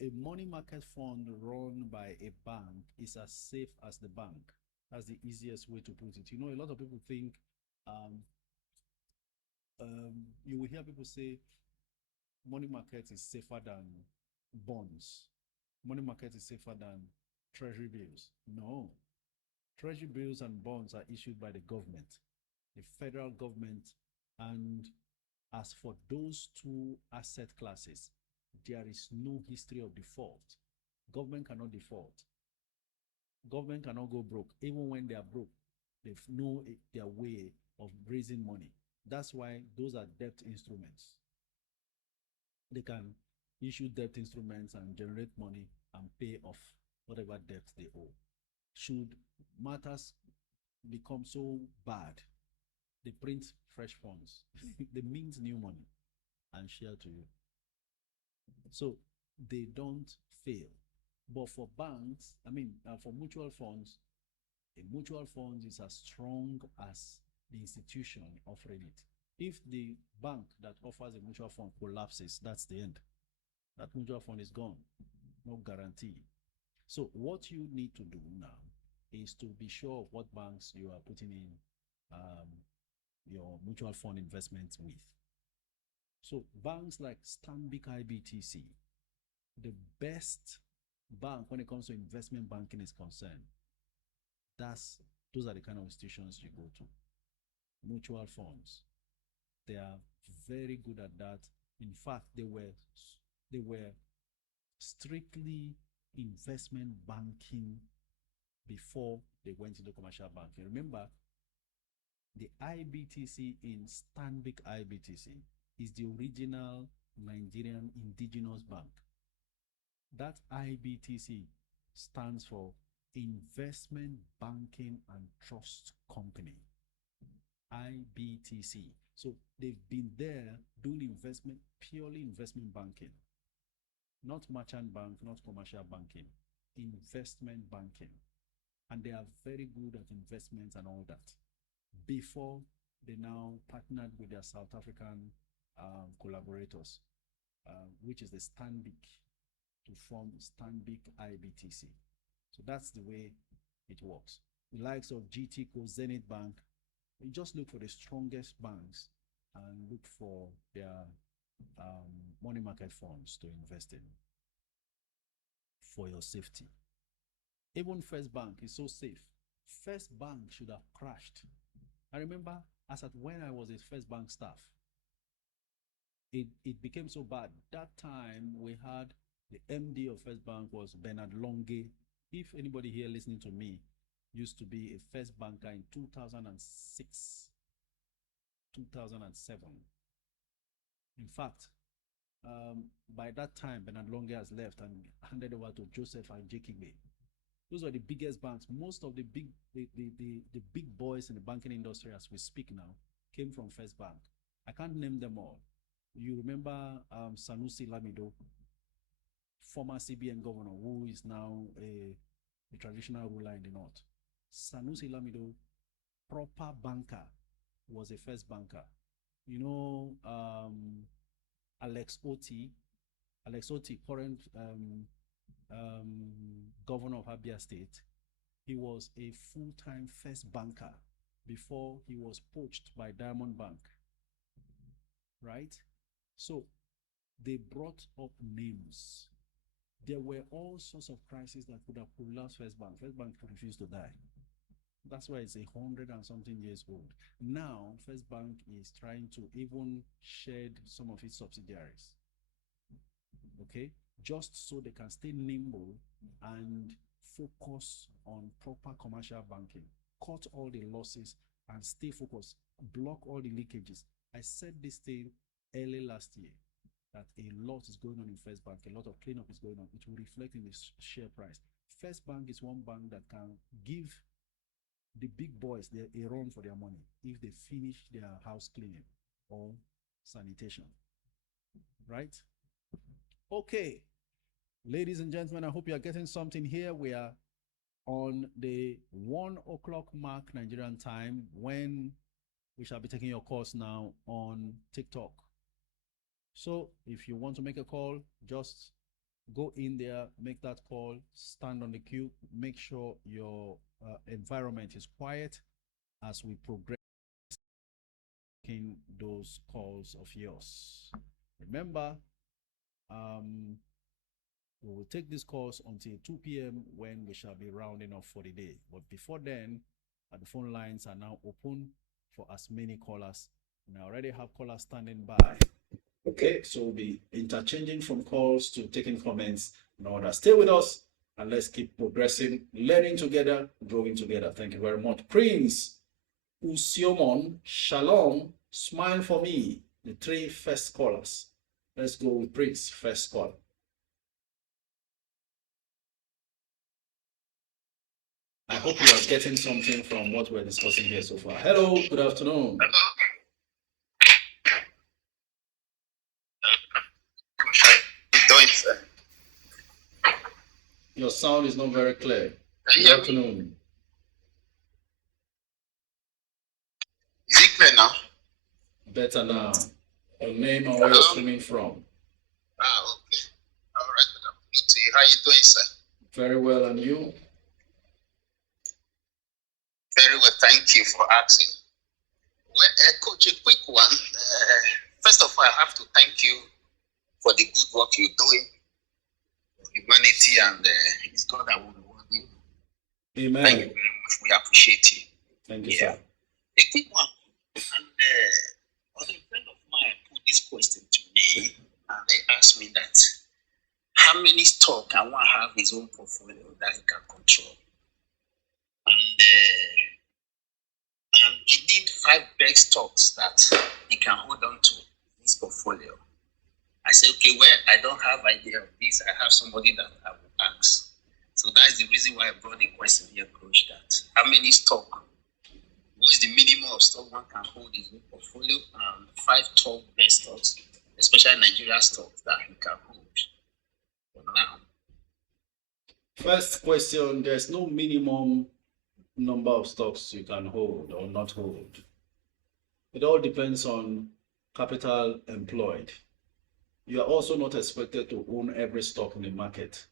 a money market fund run by a bank is as safe as the bank. That's the easiest way to put it. You know, a lot of people think, you will hear people say money market is safer than bonds. Money market is safer than treasury bills. No. Treasury bills and bonds are issued by the government. the federal government. And as for those two asset classes, there is no history of default. Government cannot default. Government cannot go broke. Even when they are broke, they know their way of raising money. That's why those are debt instruments. They can issue debt instruments and generate money and pay off whatever debt they owe. Should matters become so bad, they print fresh funds. They mint new money and share to you. So they don't fail. But for banks, for mutual funds, a mutual fund is as strong as the institution offering it. If the bank that offers a mutual fund collapses, that's the end. That mutual fund is gone. No guarantee. So what you need to do now is to be sure of what banks you are putting in your mutual fund investments with. So banks like Stanbic IBTC, the best bank when it comes to investment banking is concerned, those are the kind of institutions you go to. Mutual funds, they are very good at that. In fact, they were strictly investment banking before they went into commercial banking. Remember, the IBTC in Stanbic IBTC is the original Nigerian indigenous bank. That IBTC stands for Investment Banking and Trust Company. IBTC. So they've been there doing investment, purely investment banking. Not merchant bank, not commercial banking. Investment banking. And they are very good at investments and all that. Before they now partnered with their South African collaborators, which is the Stanbic, to form Stanbic IBTC. So that's the way it works. The likes of GTCO, Zenith Bank, you just look for the strongest banks and look for their money market funds to invest in for your safety. Even First Bank is so safe. First Bank should have crashed. I remember as at when I was a First Bank staff, it became so bad. That time we had the MD of First Bank was Bernard Longe. If anybody here listening to me used to be a First Banker in 2006, 2007. In fact, by that time, Bernard Longe has left and handed over to Joseph and Jekigbe. Those are the biggest banks. Most of the big boys in the banking industry as we speak now came from First Bank. I can't name them all. You remember Sanusi Lamido, former CBN governor, who is now a traditional ruler in the north. Sanusi Lamido, proper banker, was a First Banker. You know, Alex Oti, current governor of Abia State, he was a full-time First Banker before he was poached by Diamond Bank, right? So they brought up names. There were all sorts of crises that could have collapsed First Bank. First Bank refused to die. That's why it's 100 and something years old. Now, First Bank is trying to even shed some of its subsidiaries. Okay? Just so they can stay nimble and focus on proper commercial banking. Cut all the losses and stay focused. Block all the leakages. I said this thing early last year, that a lot is going on in First Bank, a lot of cleanup is going on. It will reflect in the share price. First Bank is one bank that can give the big boys a run for their money if they finish their house cleaning or sanitation, right? Okay, ladies and gentlemen, I hope you are getting something here. We are on the 1 o'clock mark Nigerian time when we shall be taking your course now on TikTok. So if you want to make a call, just go in there, make that call, stand on the queue, make sure your environment is quiet as we progress in those calls of yours. Remember, we will take this course until 2 p.m. when we shall be rounding off for the day. But before then, the phone lines are now open. for as many callers. And I already have callers standing by. Okay, so we'll be interchanging from calls to taking comments in order. Stay with us and let's keep progressing, learning together, growing together. Thank you very much. Prince Usiomon, Shalom, smile for me. The three first callers. Let's go with Prince, first call. I hope you are getting something from what we're discussing here so far. Hello, good afternoon. How you doing, sir? Your sound is not very clear. Can you Good hear me? afternoon. Is it clear now? Better now. Your name and where you're streaming from. Okay. All right. Good afternoon to you. How you doing, sir? Very well, and you? Very well. Thank you for asking. Well, Coach, a quick one. First of all, I have to thank you for the good work you're doing. Humanity and it's God that will reward you. Amen. Thank you very much. We appreciate you. Thank you, sir. A quick one. And a friend of mine put this question to me, and they asked me that how many stock can one have his own portfolio that he can control? And he need 5 best stocks that he can hold on to his portfolio. I said, okay, well, I don't have idea of this. I have somebody that I will ask. So that's the reason why I brought the question here, Coach, that how many stock, what is the minimum of stock one can hold in his own portfolio, and 5 top best stocks, especially Nigeria stocks that he can hold for now. First question, there's no minimum number of stocks you can hold or not hold. It all depends on capital employed. You are also not expected to own every stock in the market.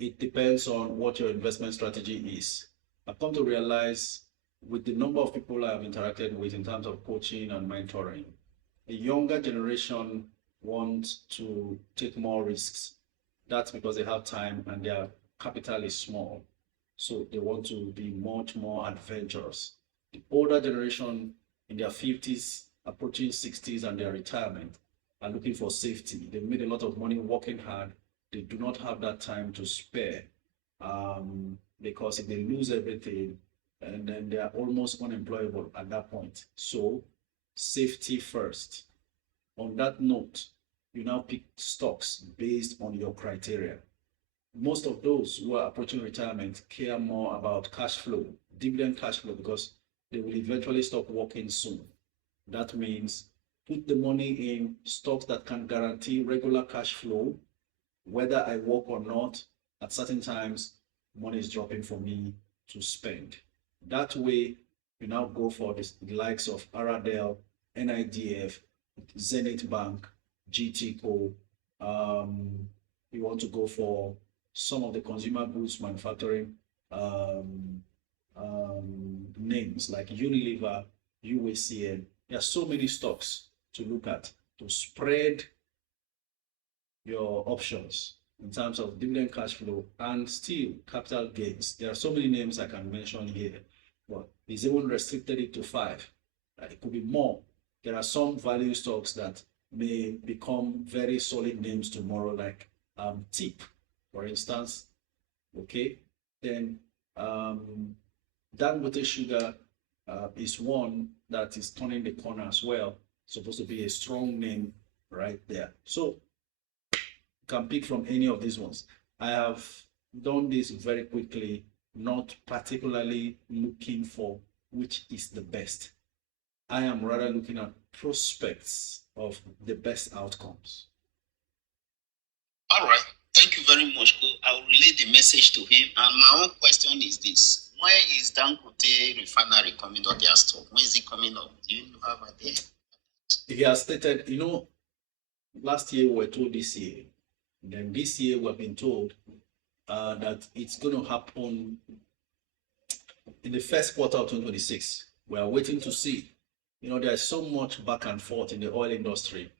It depends on what your investment strategy is. I've come to realize with the number of people I have interacted with in terms of coaching and mentoring, the younger generation wants to take more risks. That's because they have time and their capital is small. So they want to be much more adventurous. The older generation in their 50s, approaching 60s and their retirement are looking for safety. They've made a lot of money working hard. They do not have that time to spare because if they lose everything, and then they are almost unemployable at that point. So safety first. On that note, you now pick stocks based on your criteria. Most of those who are approaching retirement care more about cash flow, dividend cash flow, because they will eventually stop working soon. That means put the money in stocks that can guarantee regular cash flow, whether I work or not. At certain times, money is dropping for me to spend. That way, you now go for the likes of Aradel, NIDF, Zenith Bank, GTCO. You want to go for some of the consumer goods manufacturing names like Unilever, UACN. There are so many stocks to look at to spread your options in terms of dividend cash flow and still capital gains. There are so many names I can mention here, but it's even restricted it to 5. It could be more. There are some value stocks that may become very solid names tomorrow, like TIP, for instance. Okay, then Dangote Sugar is one that is turning the corner as well. Supposed to be a strong name right there. So you can pick from any of these ones. I have done this very quickly, not particularly looking for which is the best. I am rather looking at prospects of the best outcomes. All right. Thank you very much. I will relay the message to him. And my own question is this. When is Dangote Refinery coming out their stock? When is it coming up? Do you have an idea? He has stated, last year we were told this year. And then this year we've been told that it's going to happen in the first quarter of 2026. We are waiting to see. There's so much back and forth in the oil industry,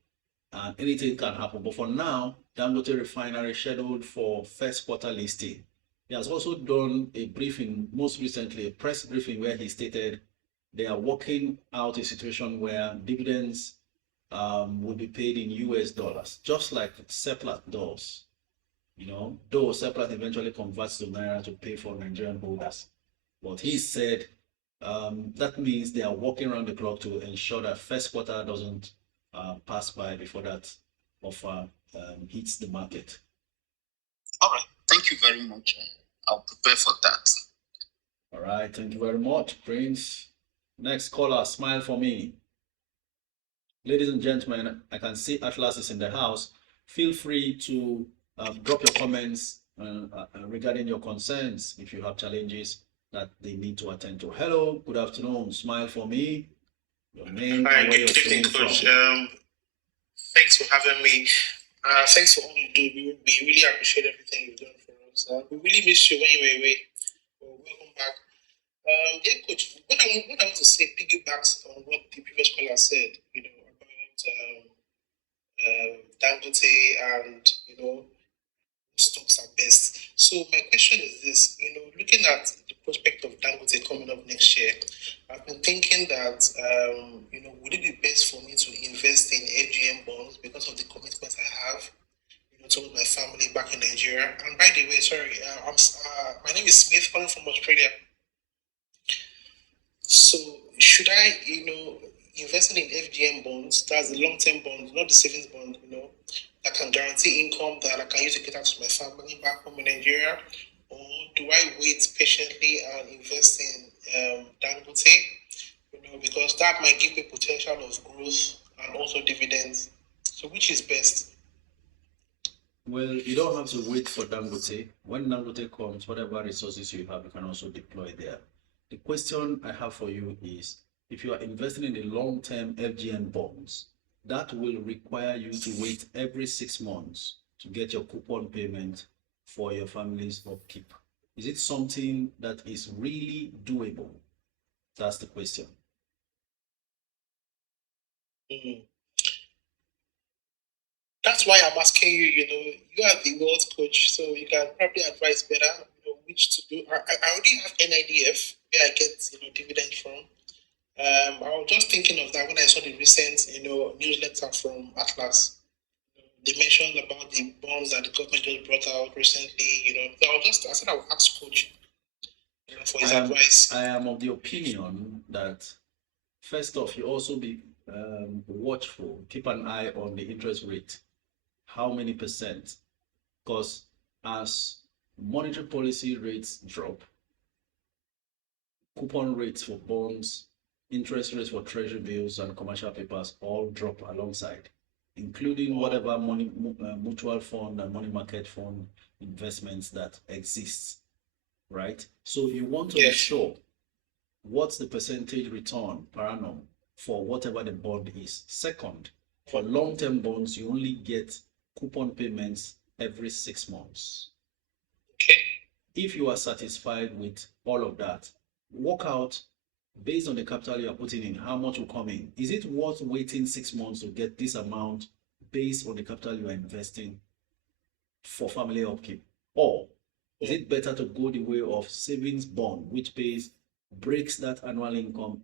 and anything can happen. But for now, Dangote Refinery scheduled for first quarter listing. He has also done a briefing, most recently a press briefing, where he stated they are working out a situation where dividends will be paid in US dollars, just like Seplat does. Though Seplat eventually converts to Naira to pay for Nigerian holders. But he said that means they are working around the clock to ensure that first quarter doesn't pass by before that offer hits the market. All right. Thank you very much. I'll prepare for that. All right. Thank you very much, Prince. Next caller, smile for me. Ladies and gentlemen, I can see Atlas is in the house. Feel free to drop your comments regarding your concerns if you have challenges that they need to attend to. Hello, good afternoon. Smile for me. Your name Hi, and where good you're evening, tuning Coach. from. Thanks for having me. Thanks for all you do. We really appreciate everything you've done for us. We really missed you when you were away. Well, welcome back. Yeah, Coach. What I want to say piggybacks on what the previous caller said. About Dangote and stocks are best. So my question is this: looking at the prospect of Dangote coming up next year, I've been thinking that would it be best for me to invest in FGM bonds because of the commitments I have, towards my family back in Nigeria? And by the way, sorry, my name is Smith, calling from Australia. So should I, investing in FGM bonds, that's the long-term bond, not the savings bond, that can guarantee income that I can use to get out to my family back home in Nigeria? Or do I wait patiently and invest in Dangote? Because that might give me potential of growth and also dividends. So which is best? Well, you don't have to wait for Dangote. When Dangote comes, whatever resources you have, you can also deploy there. The question I have for you is, if you are investing in the long-term FGN bonds, that will require you to wait every 6 months to get your coupon payment for your family's upkeep. Is it something that is really doable? That's the question. Mm. That's why I'm asking you. You are the world coach, so you can probably advise better. Which to do. I already have NIDF where I get dividend from. I was just thinking of that when I saw the recent newsletter from Atlas. They mentioned about the bonds that the government just brought out recently. So I said I would ask coach for his advice. I am of the opinion that first off, you also be watchful, keep an eye on the interest rate. How many percent? Because as monetary policy rates drop, coupon rates for bonds, interest rates for treasury bills and commercial papers all drop alongside, including whatever money mutual fund and money market fund investments that exist, right? So you want to be sure what's the percentage return per annum for whatever the bond is. Second, for long-term bonds, you only get coupon payments every 6 months. Okay. If you are satisfied with all of that, work out based on the capital you are putting in, how much will come in. Is it worth waiting 6 months to get this amount based on the capital you are investing for family upkeep? Or is it better to go the way of savings bond, which breaks that annual income,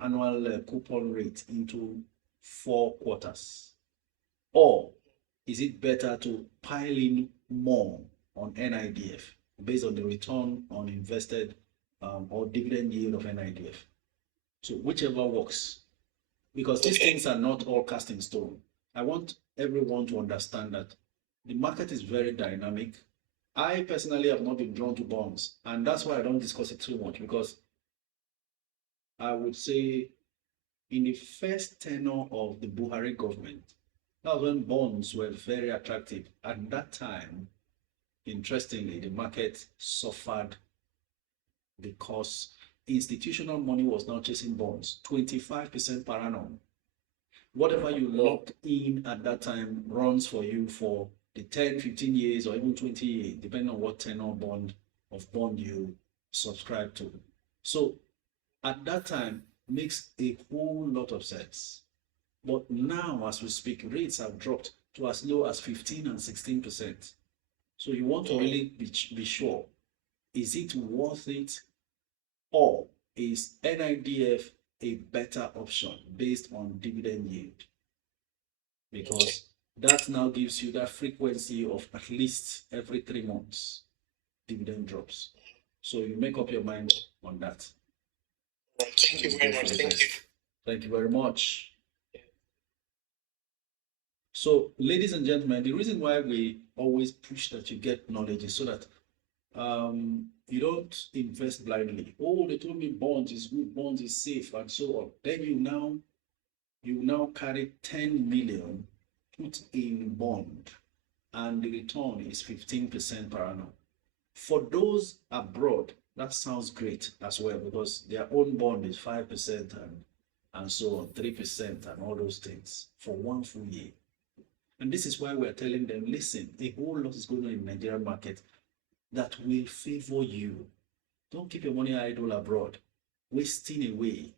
annual coupon rate into 4 quarters? Or is it better to pile in more on NIDF based on the return on invested or dividend yield of NIDF? So whichever works, because these things are not all cast in stone. I want everyone to understand that the market is very dynamic. I personally have not been drawn to bonds, and that's why I don't discuss it too much, because I would say in the first tenure of the Buhari government, that was when bonds were very attractive. At that time, interestingly, the market suffered because institutional money was now chasing bonds, 25% per annum. Whatever you locked in at that time runs for you for the 10, 15 years, or even 20 years, depending on what tenor bond you subscribe to. So at that time, makes a whole lot of sense. But now, as we speak, rates have dropped to as low as 15 and 16%. So you want to really be sure, is it worth it? Or is NIDF a better option based on dividend yield? Because that now gives you that frequency of at least every 3 months dividend drops. So you make up your mind on that. Thank you very much. Thank you. Thank you very much. So, ladies and gentlemen, the reason why we always push that you get knowledge is so that you don't invest blindly. Oh, they told me bonds is good, bonds is safe, and so on. Then you now carry 10 million put in bond, and the return is 15% per annum. For those abroad, that sounds great as well because their own bond is 5% and so on, 3% and all those things for one full year. And this is why we're telling them, listen, a whole lot is going on in the Nigerian market that will favor you. Don't keep your money idle abroad, wasting away.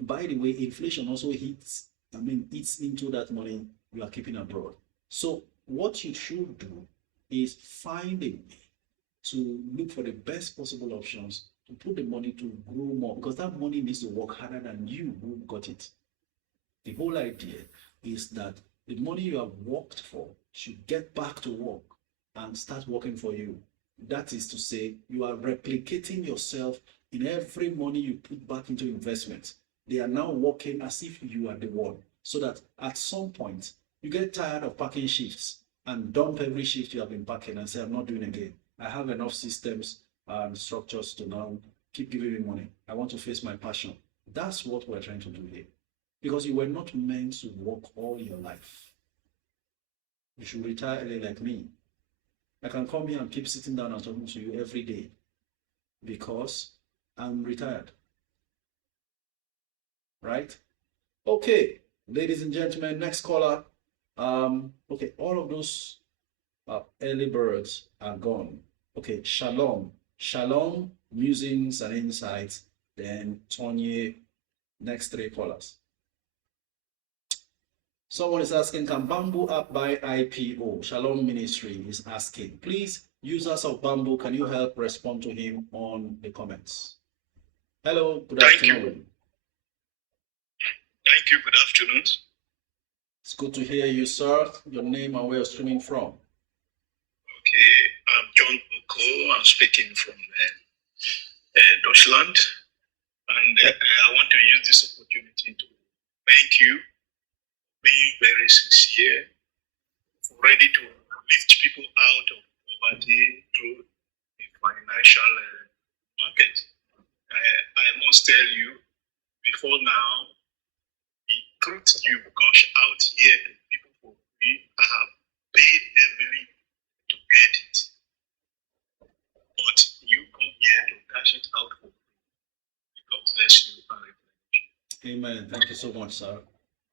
By the way, inflation also eats into that money you are keeping abroad. So what you should do is find a way to look for the best possible options to put the money to grow more because that money needs to work harder than you who got it. The whole idea is that the money you have worked for should get back to work and start working for you. That is to say, you are replicating yourself in every money you put back into investments. They are now working as if you are the one, so that at some point you get tired of packing shifts and dump every shift you have been packing and say, I'm not doing again. I have enough systems and structures to now keep giving me money. I want to face my passion. That's what we're trying to do here. Because you were not meant to work all your life. You should retire early like me. I can come here and keep sitting down and talking to you every day because I'm retired. Right? Okay, ladies and gentlemen, next caller. Okay, all of those early birds are gone. Okay, Shalom. Shalom, musings and insights. Then Tonye, next 3 callers. Someone is asking, can Bamboo app buy IPO? Shalom Ministry is asking. Please, users of Bamboo, can you help respond to him on the comments? Hello, good afternoon. Thank you, good afternoon. It's good to hear you, sir. Your name and where you're streaming from. Okay, I'm John Oko. I'm speaking from Deutschland. And I want to use this opportunity to thank you, being very sincere, ready to lift people out of poverty through the financial market. I must tell you, before now, the truth you gush out here to people for free, I have paid heavily to get it. But you come here to cash it out for free. God bless you. Amen. Thank you so much, sir.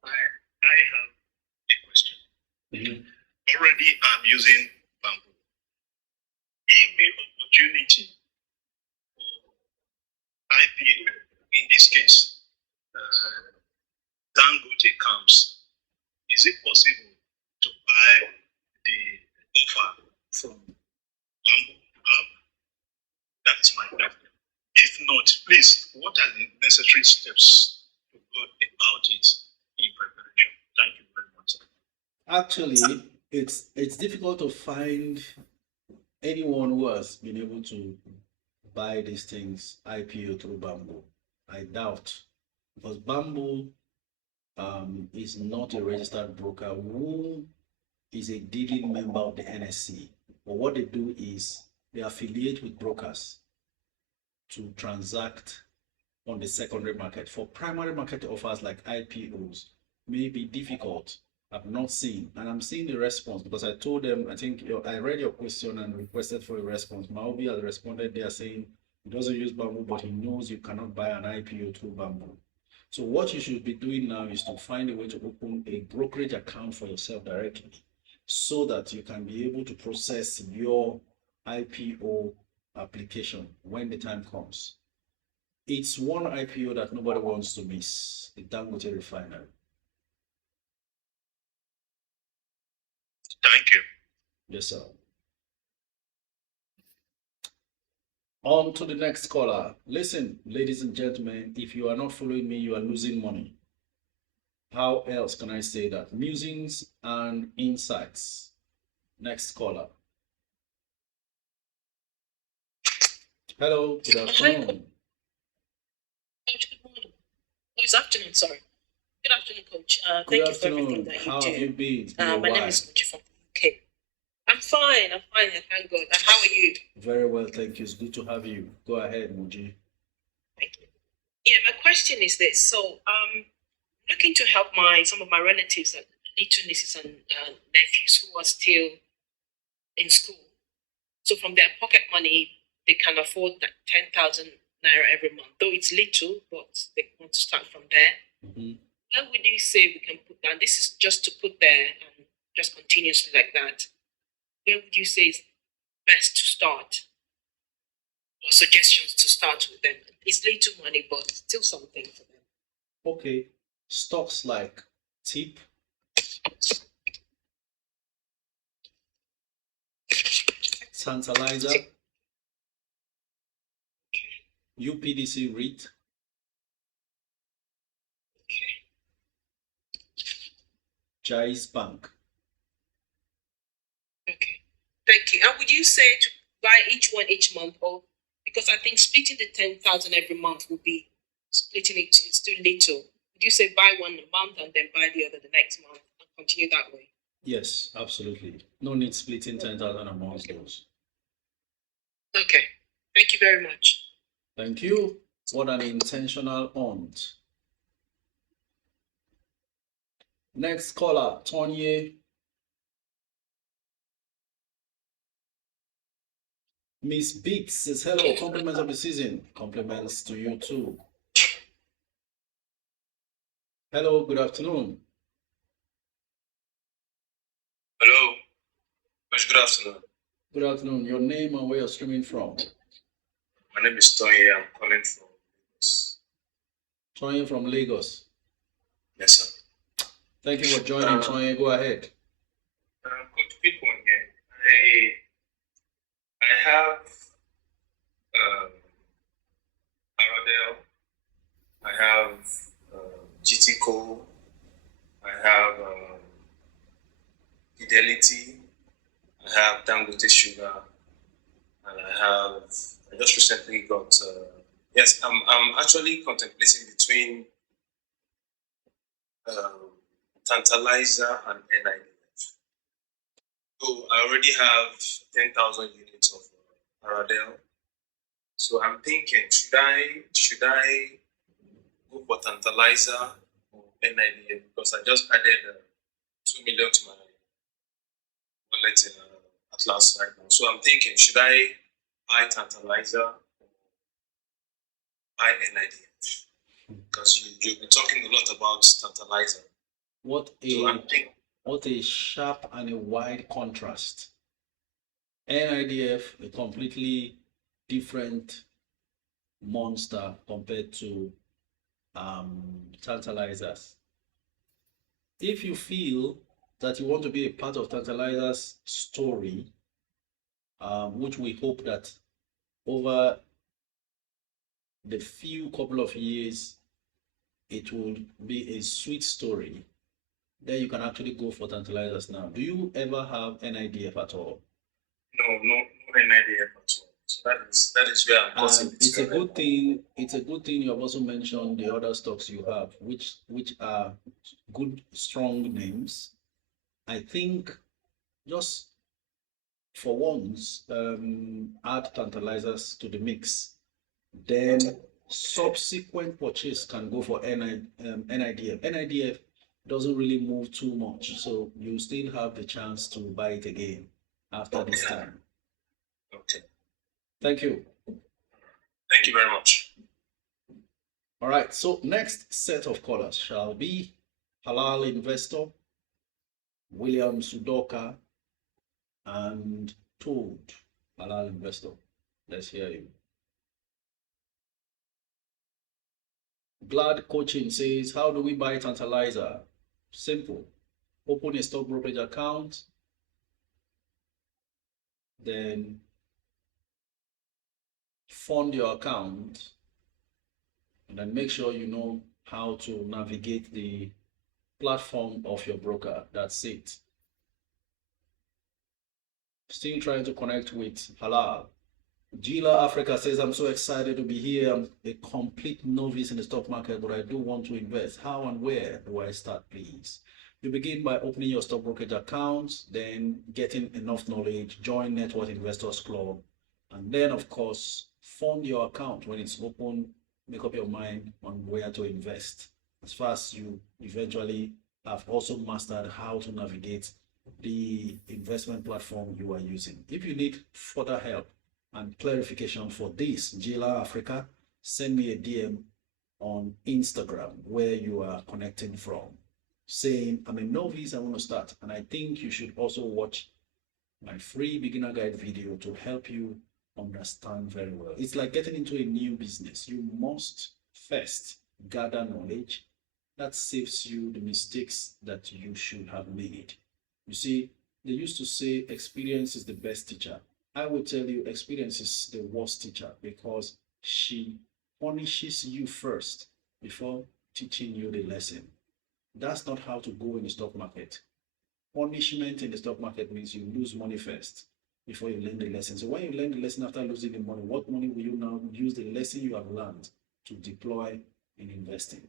I have a question. Already I'm using Bamboo. If the opportunity for IPO, in this case, Dangote comes, is it possible to buy the offer from Bamboo app? That is my question. If not, please, what are the necessary steps to go about it in preparation? Thank you very much, sir. Actually, it's difficult to find anyone who has been able to buy these things IPO through Bamboo. I doubt, because Bamboo is not a registered broker who is a dealing member of the NSC. But what they do is they affiliate with brokers to transact on the secondary market. For primary market offers like IPOs may be difficult. I've not seen, and I'm seeing the response because I told them, I think I read your question and requested for a response. Maobi has responded there saying he doesn't use Bamboo, but he knows you cannot buy an IPO through Bamboo. So what you should be doing now is to find a way to open a brokerage account for yourself directly so that you can be able to process your IPO application when the time comes. It's one IPO that nobody wants to miss, the Dangote refinery. Thank you. Yes, sir. On to the next caller. Listen, ladies and gentlemen, if you are not following me, you are losing money. How else can I say that? Musings and insights. Next caller. Hello, good afternoon. Coach, good morning. Oh, it's afternoon, sorry. Good afternoon, Coach. Good Thank you for afternoon. everything that you How do. have you been? It's been a My name while. is Coach from the UK. I'm fine, thank God. And how are you? Very well, thank you. It's good to have you. Go ahead, Muji. Thank you. Yeah, my question is this. So, looking to help some of my relatives, little nieces and nephews who are still in school. So from their pocket money, they can afford that 10,000 naira every month. Though it's little, but they want to start from there. Mhm. Where would you say we can put down? This is just to put there and just continuously like that. Where would you say is best to start? Or suggestions to start with them? It's little money, but still something for them. Okay. Stocks like TIP, Tantalizer, UPDC REIT, Jais Bank. Okay. Thank you. And would you say to buy each one each month, or because I think splitting the 10,000 every month would be splitting it, it's too little. Would you say buy one a month and then buy the other the next month and continue that way? Yes, absolutely. No need splitting 10,000 amongst those. Okay. Thank you very much. Thank you. What an intentional aunt. Next caller, Tonye. Miss Beats says hello. Compliments of the season. Compliments to you too. Hello, good afternoon. Hello. Good afternoon. Good afternoon. Your name and where you're streaming from? My name is Tony. I'm calling from Lagos. Tonye from Lagos. Yes, sir. Thank you for joining, Tonye. Go ahead. Coach, quick one here. I have Aradel. I have GTCO. I have Fidelity. I have Dangote Sugar. And I just recently got, yes, I'm actually contemplating between Tantalizer and NIDF. So I already have 10,000 units of Aradel. So I'm thinking, should I go for Tantalizer or NIDF? Because I just added 2 million to my wallet in Atlas right now. So I'm thinking, should I buy Tantalizer or buy NIDF? Because you've been talking a lot about Tantalizer. What a sharp and a wide contrast. NIDF, a completely different monster compared to Tantalizers. If you feel that you want to be a part of Tantalizer's story, which we hope that over the few couple of years it will be a sweet story, then you can actually go for Tantalizers now. Do you ever have NIDF at all? No NIDF at all. So that is where I'm causing it's a good thing. It's a good thing you have also mentioned the other stocks you have, which are good, strong names. I think just for once, add Tantalizers to the mix. Then subsequent purchase can go for NIDF. NIDF doesn't really move too much, so you still have the chance to buy it again after this time. Okay. Thank you. Thank you very much. All right, so next set of callers shall be Halal Investor, William Sudoka, and Toad. Halal Investor. Let's hear you. Glad Coaching says, how do we buy Tantalizer? Simple. Open a stock brokerage account, then fund your account, and then make sure you know how to navigate the platform of your broker. That's it. Still trying to connect with Halal. Gila Africa says, I'm so excited to be here. I'm a complete novice in the stock market, but I do want to invest. How and where do I start, please? You begin by opening your stock brokerage account, then getting enough knowledge, join Network Investors Club, and then, of course, fund your account when it's open. Make up your mind on where to invest. As far as you eventually have also mastered how to navigate the investment platform you are using. If you need further help and clarification for this, Gila Africa, send me a DM on Instagram where you are connecting from, saying, I'm a novice, I want to start. And I think you should also watch my free beginner guide video to help you understand very well. It's like getting into a new business. You must first gather knowledge that saves you the mistakes that you should have made. You see, they used to say experience is the best teacher. I will tell you, experience is the worst teacher because she punishes you first before teaching you the lesson. That's not how to go in the stock market. Punishment in the stock market means you lose money first before you learn the lesson. So when you learn the lesson after losing the money, what money will you now use the lesson you have learned to deploy in investing?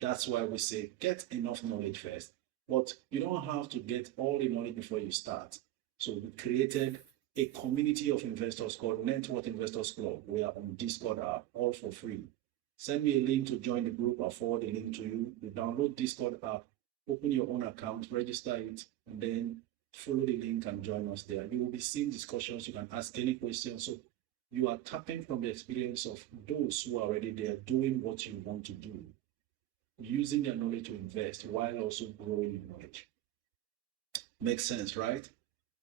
That's why we say get enough knowledge first. But you don't have to get all the knowledge before you start. So we created a community of investors called Network Investors Club. We are on Discord app, all for free. Send me a link to join the group. I'll forward the link to you. You download Discord app, open your own account, register it, and then follow the link and join us there. You will be seeing discussions. You can ask any questions. So you are tapping from the experience of those who are already there doing what you want to do, using their knowledge to invest while also growing in knowledge. Makes sense, right?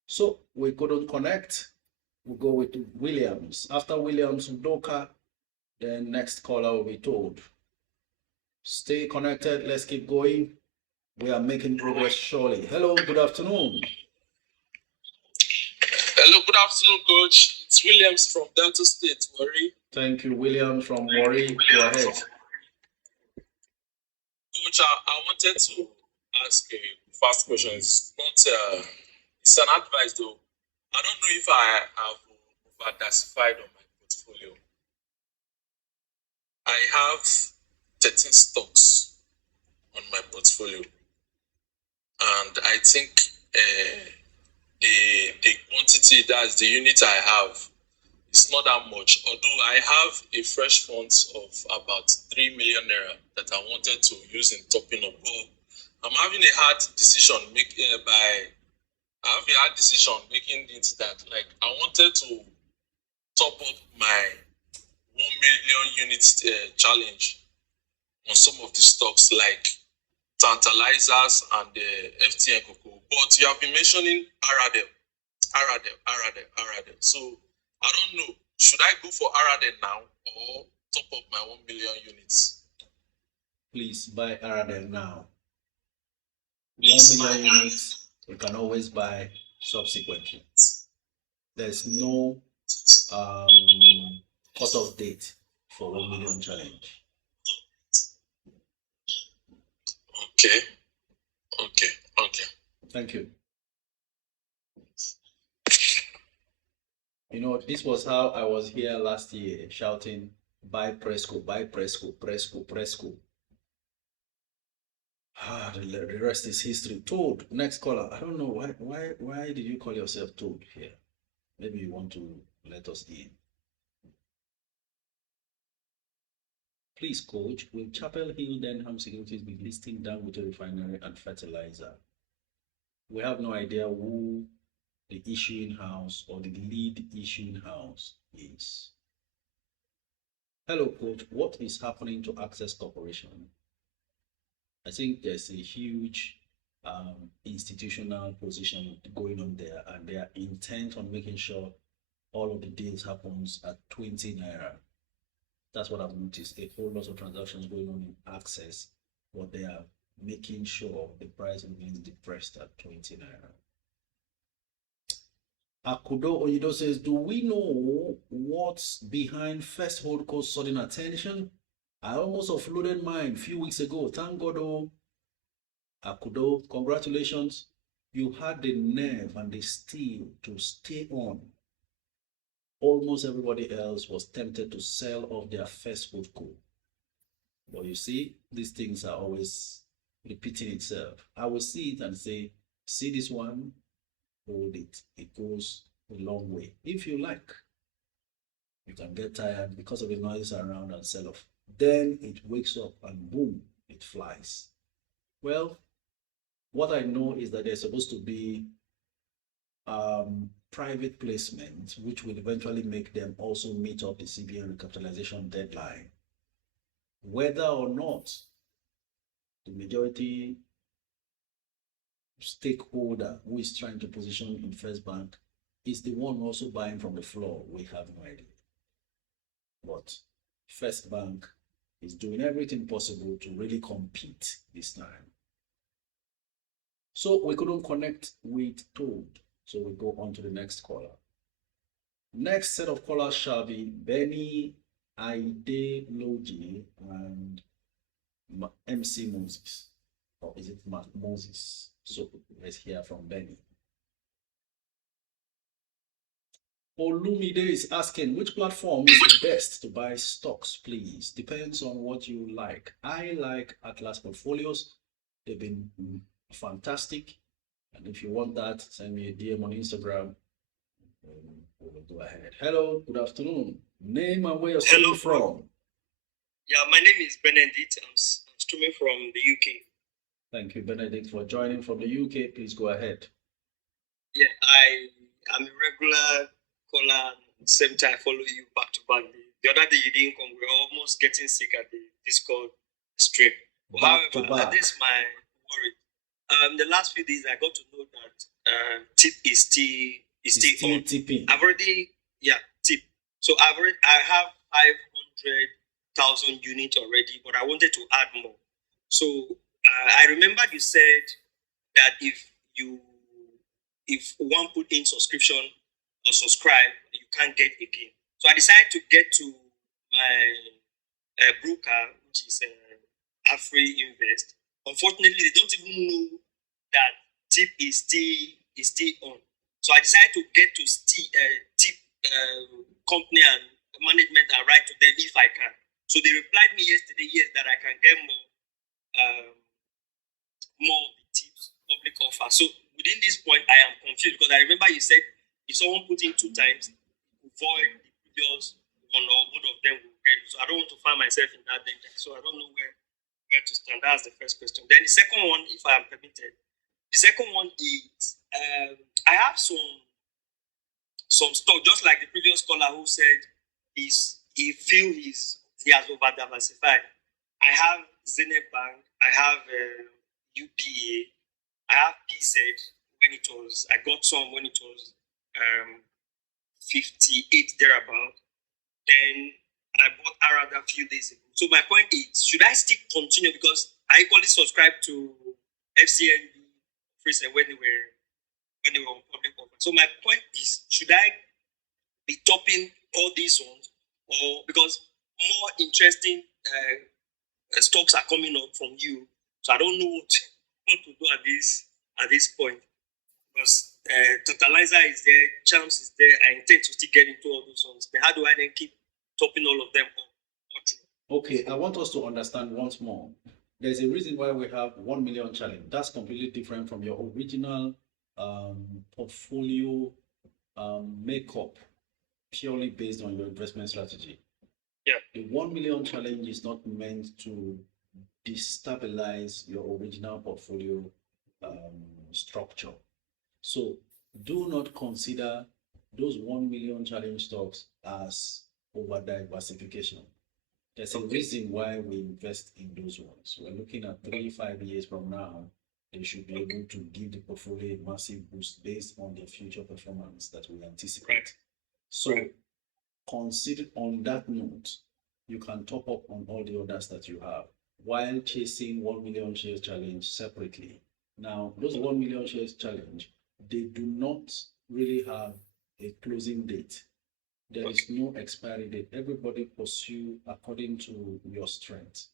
So we couldn't connect. We'll go with Williams. After Williams, Doka, then next caller will be told. Stay connected. Let's keep going. We are making progress surely. Hello, good afternoon. Hello, good afternoon, Coach. It's Williams from Delta State, Warri. Thank you, Williams from Warri. Go ahead. Coach, I wanted to ask a first question. It's not, it's an advice though. I don't know if I have over-diversified on my portfolio. I have 13 stocks on my portfolio, and I think the quantity, that's the unit I have, is not that much. Although I have a fresh funds of about 3 million naira that I wanted to use in topping up. But I'm having a hard decision making it that, like, I wanted to top up my 1 million units challenge on some of the stocks like Tantalizers and FTN Cocoa. But you have been mentioning Aradel. So I don't know. Should I go for Aradel now or top up my 1 million units? Please buy Aradel now. 1 million units, you can always buy subsequently. There's no cut-off date for 1 million challenge. Okay. Thank you. You know, this was how I was here last year shouting, buy Presco, buy Presco, Presco. The rest is history. Toad, next caller. I don't know why did you call yourself Toad here? Maybe you want to let us in. Please, coach, will Chapel Hill Denham Securities be listing Dangote Refinery and Fertilizer? We have no idea who the issuing house or the lead issuing house is. Hello, coach. What is happening to Access Corporation? I think there's a huge institutional position going on there, and they are intent on making sure all of the deals happens at 20 naira. That's what I've noticed. A whole lot of transactions going on in Access, but they are making sure the price remains depressed at 20 naira. Akudo Oyido says, do we know what's behind First Holdco's sudden attention? I almost offloaded mine a few weeks ago. Thank God, oh, Akudo, congratulations. You had the nerve and the steel to stay on. Almost everybody else was tempted to sell off their First Holdco. But you see, these things are always repeating itself. I will see it and say, see this one, hold it. It goes a long way. If you like, you can get tired because of the noise around and sell off. Then it wakes up and boom, it flies. Well, what I know is that there's supposed to be private placement, which will eventually make them also meet up the CBN recapitalization deadline. Whether or not the majority stakeholder who is trying to position in First Bank is the one also buying from the floor, we have no idea. But First Bank is doing everything possible to really compete this time. So we couldn't connect with Toad, so we go on to the next caller. Next set of callers shall be Benny Ideology and MC Moses. Or is it Moses? So let's hear from Benny. Olumide is asking, which platform is the best to buy stocks, please? Depends on what you like. I like Atlas Portfolios. They've been fantastic. And if you want that, send me a DM on Instagram. We will go ahead. Hello, good afternoon. Name and where you're streaming from. Yeah, my name is Benedict. I'm streaming from the UK. Thank you, Benedict, for joining from the UK. Please go ahead. Yeah, I'm a regular caller. At the same time, I follow you back to back. The other day you didn't come. We were almost getting sick at the Discord stream. However, that is my worry. The last few days, I got to know that tip is still on. Tipping. I've already tip. So I have 500,000 units already, but I wanted to add more. So I remember you said that if one put in subscription or subscribe, you can't get again. So I decided to get to my broker, which is Afri Invest. Unfortunately, they don't even know that tip is still on. So I decided to get to tip company and management and write to them if I can. So they replied me yesterday, yes, that I can get more of the tips public offer. So within this point, I am confused because I remember you said if someone put in 2 times, avoid the previous one or both of them will get it. So I don't want to find myself in that danger. So I don't know where to stand. That's the first question. Then the second one, if I am permitted, the second one is I have some stock, just like the previous caller who said he has over diversified. I have Zenith Bank, I have UPA, I have PZ I got some when it was 58 thereabout. Then I bought Arada a few days ago. So my point is, should I still continue? Because I equally subscribed to FCNB when they were on public offer. So my point is, should I be topping all these ones, or because more interesting stocks are coming up from you? So I don't know what to do at this point, because Totalizer is there, Champs is there. I intend to still get into all those ones. But how do I then keep topping all of them up? Okay, I want us to understand once more. There's a reason why we have 1 million challenge. That's completely different from your original portfolio makeup, purely based on your investment strategy. Yeah. The 1 million challenge is not meant to destabilize your original portfolio structure. So do not consider those 1 million challenge stocks as over diversification. There's a reason why we invest in those ones. We're looking at 3-5 years from now, they should be able to give the portfolio a massive boost based on their future performance that we anticipate. So consider on that note, you can top up on all the others that you have while chasing 1 million shares challenge separately. Now, those 1 million shares challenge, they do not really have a closing date. There is no expiry date. Everybody pursue according to your strength.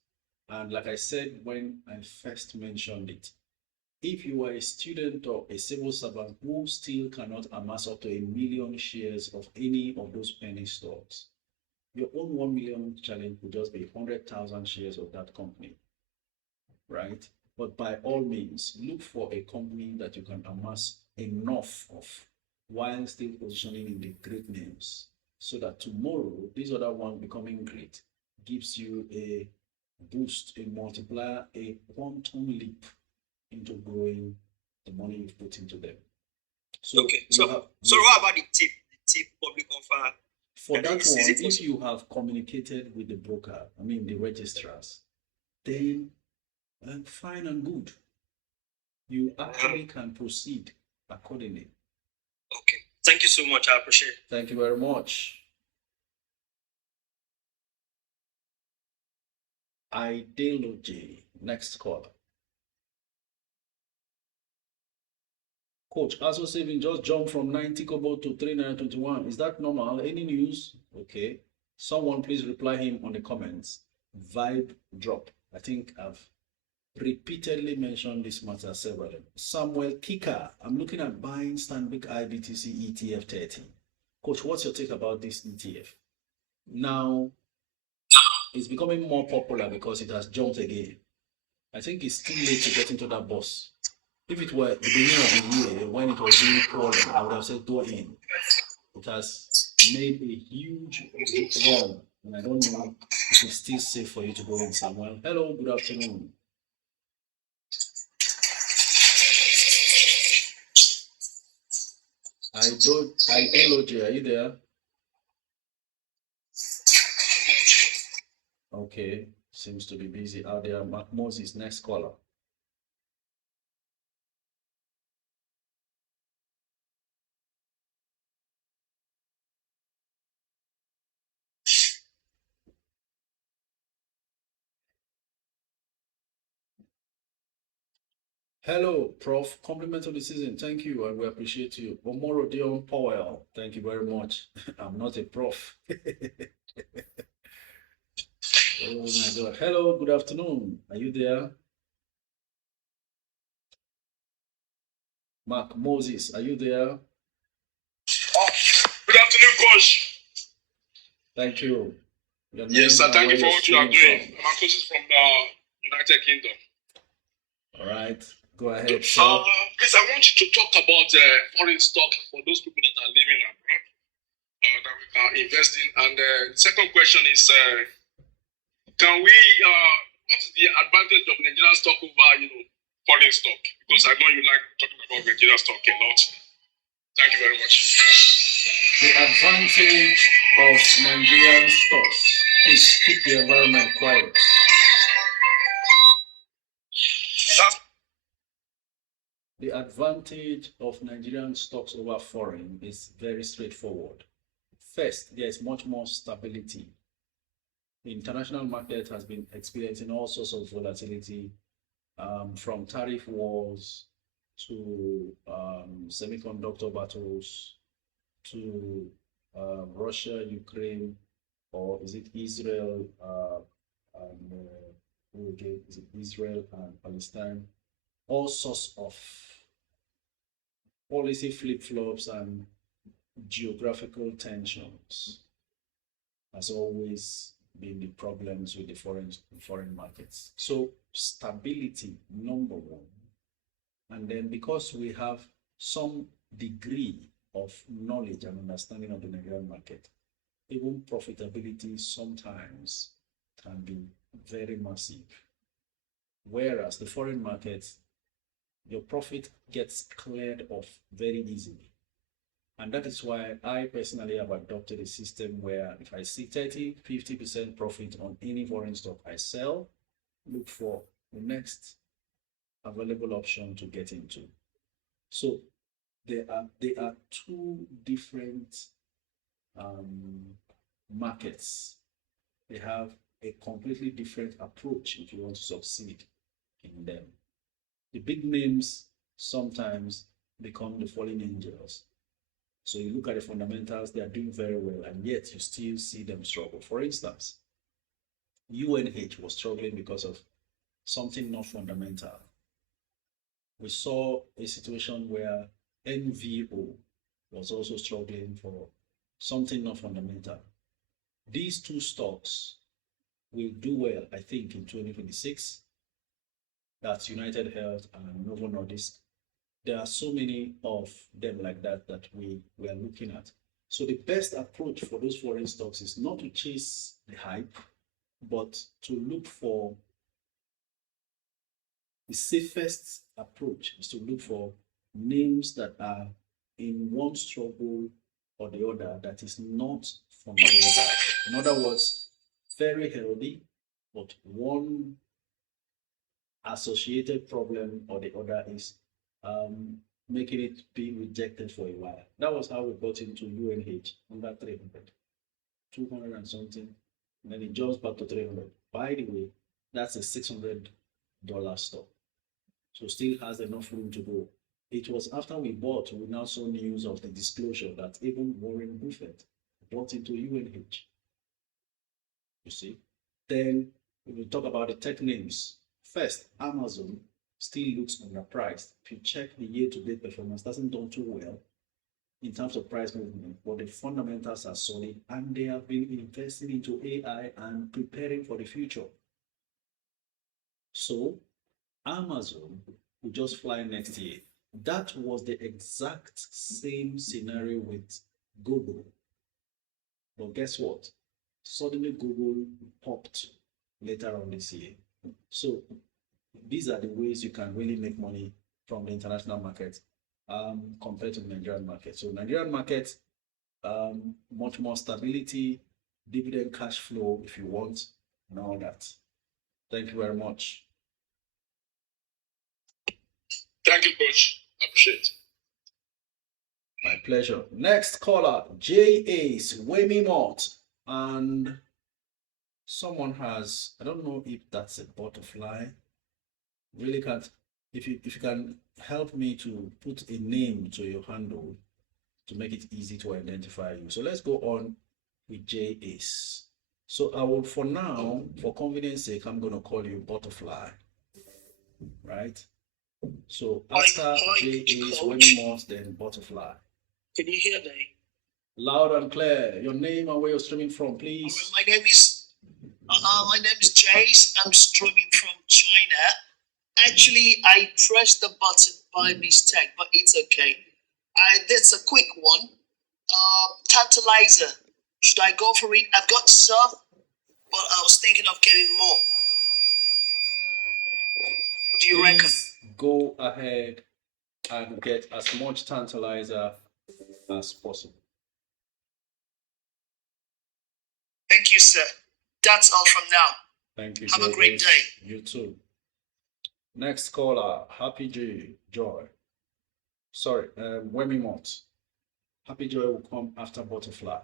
And like I said when I first mentioned it, if you are a student or a civil servant who still cannot amass up to 1 million shares of any of those penny stocks, your own 1 million challenge would just be 100,000 shares of that company, right? But by all means, look for a company that you can amass enough of while still positioning in the great names, so that tomorrow, this other one becoming great gives you a boost, a multiplier, a quantum leap into growing the money you've put into them. So okay. So what about the tip? The tip public offer. For that one, if you have communicated with the broker, I mean the registrars, then fine and good. You actually can proceed accordingly. Okay. Thank you so much. I appreciate it. Thank you very much. Ideology. Next caller. Coach, ASO Savings just jumped from 90 kobo to 321. Is that normal? Any news? Okay. Someone please reply him on the comments. Vibe drop. I think I've repeatedly mentioned this matter several. Samuel Kika, I'm looking at buying Stanbic IBTC ETF 30. Coach, what's your take about this ETF? Now, it's becoming more popular because it has jumped again. I think it's too late to get into that bus. If it were the beginning of the year when it was doing poorly, I would have said go in. It has made a huge run, and I don't know if it's still safe for you to go in, Samuel. Hello, good afternoon. Ideology, are you there? Okay, seems to be busy out there. Moses, next caller. Hello, Prof. Compliment of the season. Thank you, and we appreciate you. Omoro Dion Powell. Thank you very much. I'm not a prof. Oh my God. Hello, good afternoon. Are you there? Mark Moses, are you there? Good afternoon, Coach. Thank you. Yes, sir. Thank you for what you are doing. My coach is from the United Kingdom. All right. Go ahead, sir. Please, I want you to talk about foreign stock for those people that are living abroad that we can invest in. And the second question is, what is the advantage of Nigerian stock over, foreign stock? Because I know you like talking about Nigerian stock a lot. Thank you very much. The advantage of Nigerian stocks. Please keep the environment quiet. The advantage of Nigerian stocks over foreign is very straightforward. First, there is much more stability. The international market has been experiencing all sorts of volatility, from tariff wars to semiconductor battles to Russia, Ukraine, or is it Israel? Is it Israel and Palestine? All sorts of policy flip-flops and geographical tensions has always been the problems with the foreign markets. So stability, number one. And then because we have some degree of knowledge and understanding of the Nigerian market, even profitability sometimes can be very massive. Whereas the foreign markets, your profit gets cleared off very easily. And that is why I personally have adopted a system where if I see 30-50% profit on any foreign stock I sell, look for the next available option to get into. So there are two different markets. They have a completely different approach if you want to succeed in them. The big names sometimes become the fallen angels. So you look at the fundamentals, they are doing very well, and yet you still see them struggle. For instance, UNH was struggling because of something not fundamental. We saw a situation where NVO was also struggling for something not fundamental. These two stocks will do well, I think, in 2026. That's United Health and Novo Nordisk. There are so many of them like that that we are looking at. So the best approach for those foreign stocks is not to chase the hype, but to look for the safest approach is to look for names that are in one struggle or the other that is not fundamental. In other words, very healthy, but one associated problem or the other is making it be rejected for a while. That was how we got into UNH under 300, 200 and something, and then it jumps back to 300. By the way, that's a $600 stock. So still has enough room to go. It was after we bought, we now saw news of the disclosure that even Warren Buffett bought into UNH. You see? Then we will talk about the tech names. First, Amazon still looks underpriced. If you check the year-to-date performance, doesn't do too well in terms of price movement, but the fundamentals are solid and they have been investing into AI and preparing for the future. So Amazon will just fly next year. That was the exact same scenario with Google. But guess what? Suddenly Google popped later on this year. So these are the ways you can really make money from the international market compared to the Nigerian market. So Nigerian market, much more stability, dividend cash flow if you want, and all that. Thank you very much. Thank you, Coach. Appreciate. My pleasure. Next caller, J. Ace, Wemi Mott, and someone has, I don't know if that's a butterfly. Really can't. If you can help me to put a name to your handle to make it easy to identify you. So let's go on with J. Ace. So I will, for now, for convenience sake, I'm going to call you Butterfly, right? So after J. Ace, Wemi Mott, then Butterfly. Can you hear me? Loud and clear. Your name and where you're streaming from, please. My name is Jace. I'm streaming from China. Actually, I pressed the button by mistake, but it's okay. That's a quick one. Tantalizer. Should I go for it? I've got some, but I was thinking of getting more. What do you reckon? Go ahead and get as much Tantalizer as possible. Thank you, sir. That's all from now. Thank you. Have a great day. You too. Next caller, Happy Joy. Sorry, Wemi Mott. Happy Joy will come after Butterfly.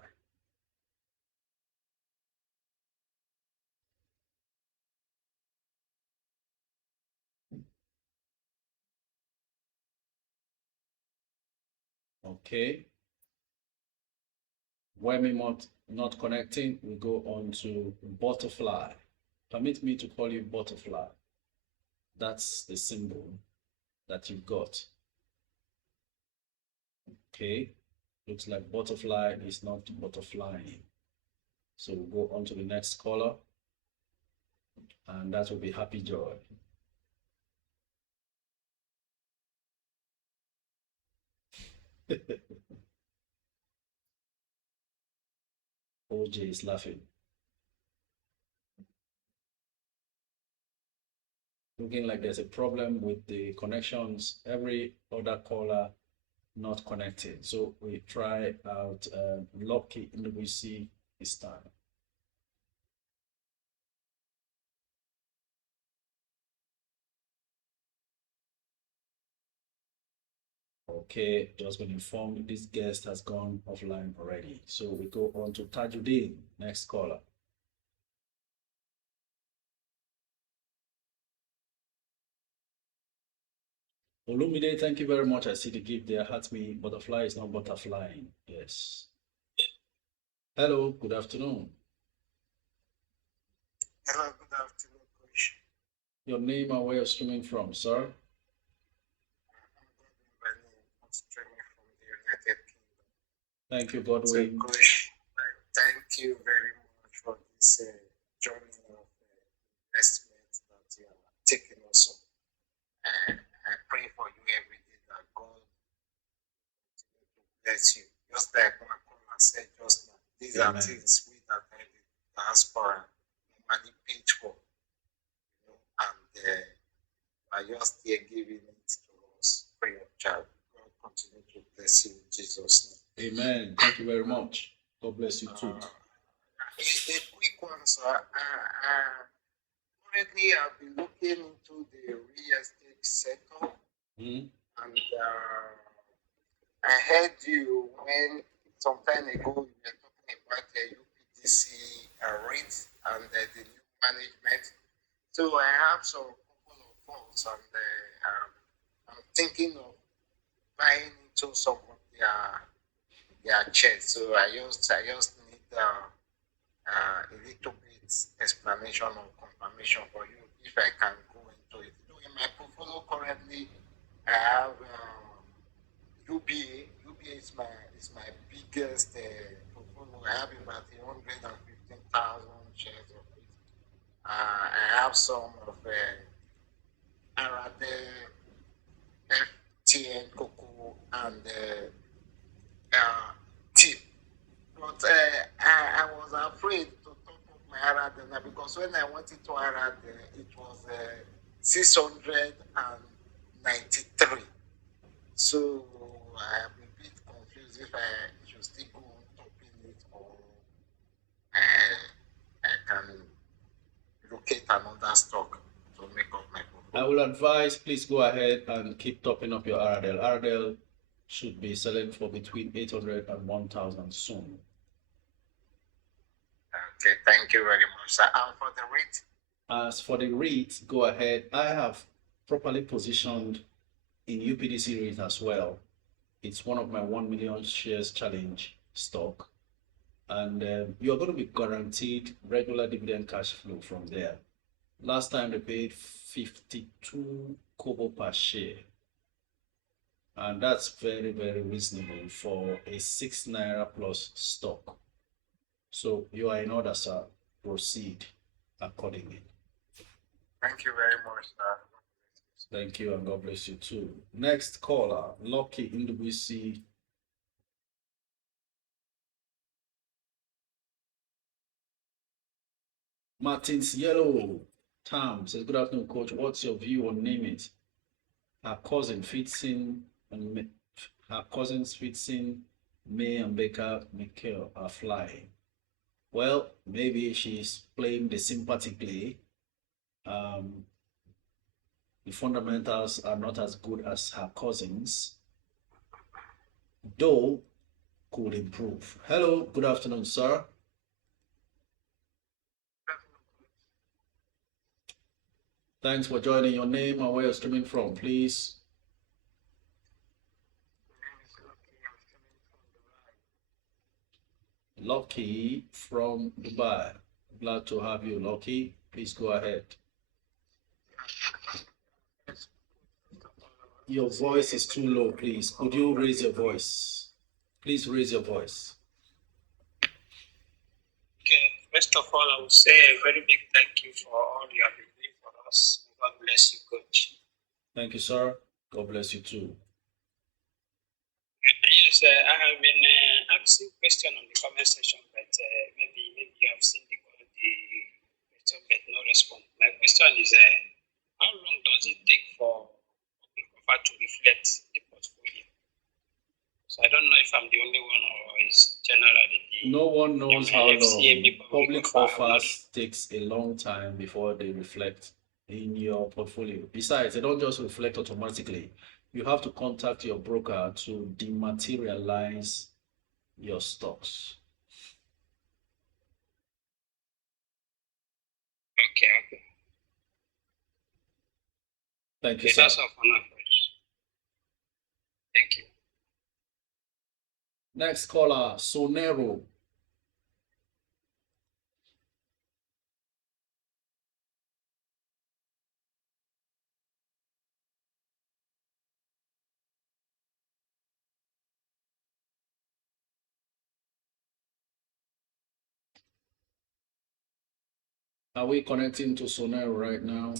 Okay. Wemi Mott not connecting, we go on to Butterfly. Permit me to call you Butterfly. That's the symbol that you've got. Okay, looks like Butterfly is not butterflying. So we'll go on to the next caller, and that will be Happy Joy. OJ is laughing. Looking like there's a problem with the connections. Every other caller not connected. So we try out Lucky NWC this time. Okay, just been informed this guest has gone offline already. So we go on to Tajuddin, next caller. Olumide, thank you very much. I see the gift there. Heart me, butterfly is not butterflying. Yes. Hello, good afternoon. Hello, good afternoon, Coach. Your name and where you're streaming from, sir? I'm streaming from the United Kingdom. Thank you, So, Godwin. Coach, thank you very much for this journey of investment that you are taking us on. I pray for you every day that God will continue to bless you. Just like Macron said just now, these are Amen. things we that are in the diaspora normally paid for, you know, and are just here giving it to us free of charge. God continue to bless you in Jesus' name. Amen. Thank you very much. God bless you too. A quick one, sir. Currently, I've been looking into the real estate sector, Mhm. and I heard you when some time ago you were talking about the UPDC rate and the new management. So I have some couple of thoughts, and I'm thinking of buying into some of their shares. So I just need a little bit explanation or confirmation for you if I can go into it. In my portfolio currently, I have UBA. UBA is my biggest portfolio. I have about 115,000 shares of it. I have some of Arade, FTN, Coco, and Tip. But I was afraid to top up my Arade because when I went into Arade, it was 693. So I'm a bit confused if I should still go on topping it or I can locate another stock to make up my portfolio. I will advise, please go ahead and keep topping up your RDL. RDL should be selling for between 800 and 1,000 soon. Okay, thank you very much, sir. And for the rate? As for the REIT, go ahead. I have properly positioned in UPDC REIT as well. It's one of my 1 million shares challenge stock. And you're going to be guaranteed regular dividend cash flow from there. Last time they paid 52 kobo per share. And that's very, very reasonable for a 6 naira plus stock. So you are in order, sir. Proceed accordingly. Thank you very much, sir. Thank you, and God bless you too. Next caller, Lucky NWC. Martins Yellow. Tam says, good afternoon, coach. What's your view on name it? Her cousin fits in, and her cousins fits in. May and Baker Mikhail are flying. Well, maybe she's playing the sympathy play. The fundamentals are not as good as her cousins, though could improve. Hello, good afternoon, sir. Thanks for joining. Your name and where you're streaming from, please. Lucky from Dubai. Glad to have you, Lucky. Please go ahead. Your voice is too low, please. Could you raise your voice? Please raise your voice. Okay, first of all, I will say a very big thank you for all you have been doing for us. God bless you, coach. Thank you, sir. God bless you too. Yes, I have been asking question on the comment section, but maybe you have seen the question but no response. My question is, how long does it take for the offer to reflect the portfolio? So I don't know if I'm the only one or is generally the. No one knows how FCMB long. Public offers takes a long time before they reflect in your portfolio. Besides, they don't just reflect automatically. You have to contact your broker to dematerialize your stocks. Okay. Thank you, Okay, sir. that's all for now, coach. Thank you. Next caller, Sonero. Are we connecting to Sonero right now?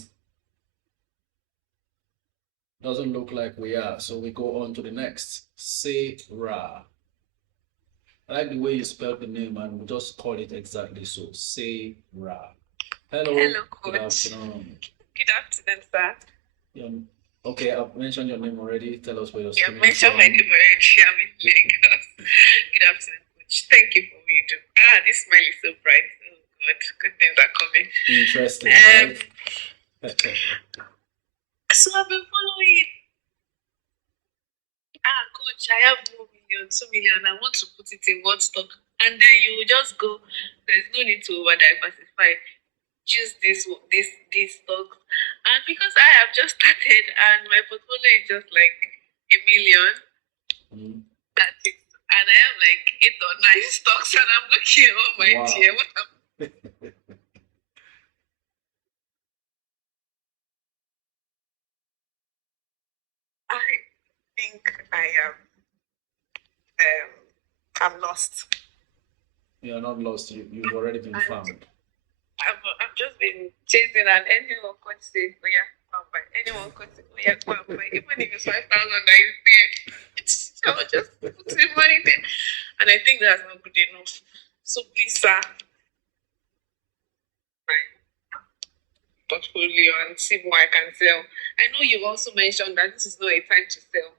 Doesn't look like we are, so we go on to the next. Sarah. I like the way you spelled the name, and we just call it exactly so. Sarah. Hello. Hello, Good coach. afternoon. Good afternoon, sir. Okay, I've mentioned your name already. Tell us where you're Yeah, speaking mentioned my from. name already. I'm in Lagos. Good afternoon, coach. Thank you for what you do. This smile is so bright. Oh, God. Good things are coming. Interesting, right? So I've been following. Coach, I have 1 million, 2 million. I want to put it in one stock. And then you will just go, there's no need to over diversify. Choose this stock. And because I have just started and my portfolio is just like 1 million, that's it. And I have like 8 or 9 stocks and I'm looking, oh my dear, what am I think I am I'm lost. You're not lost. You've already been found. I've just been chasing, and anyone could say, oh yeah, go and buy. Anyone could say, oh yeah, go and buy. Even if it's 5,000 that is there, I will just put the money there. And I think that's not good enough. So please, sir, my portfolio and see what I can sell. I know you also mentioned that this is not a time to sell.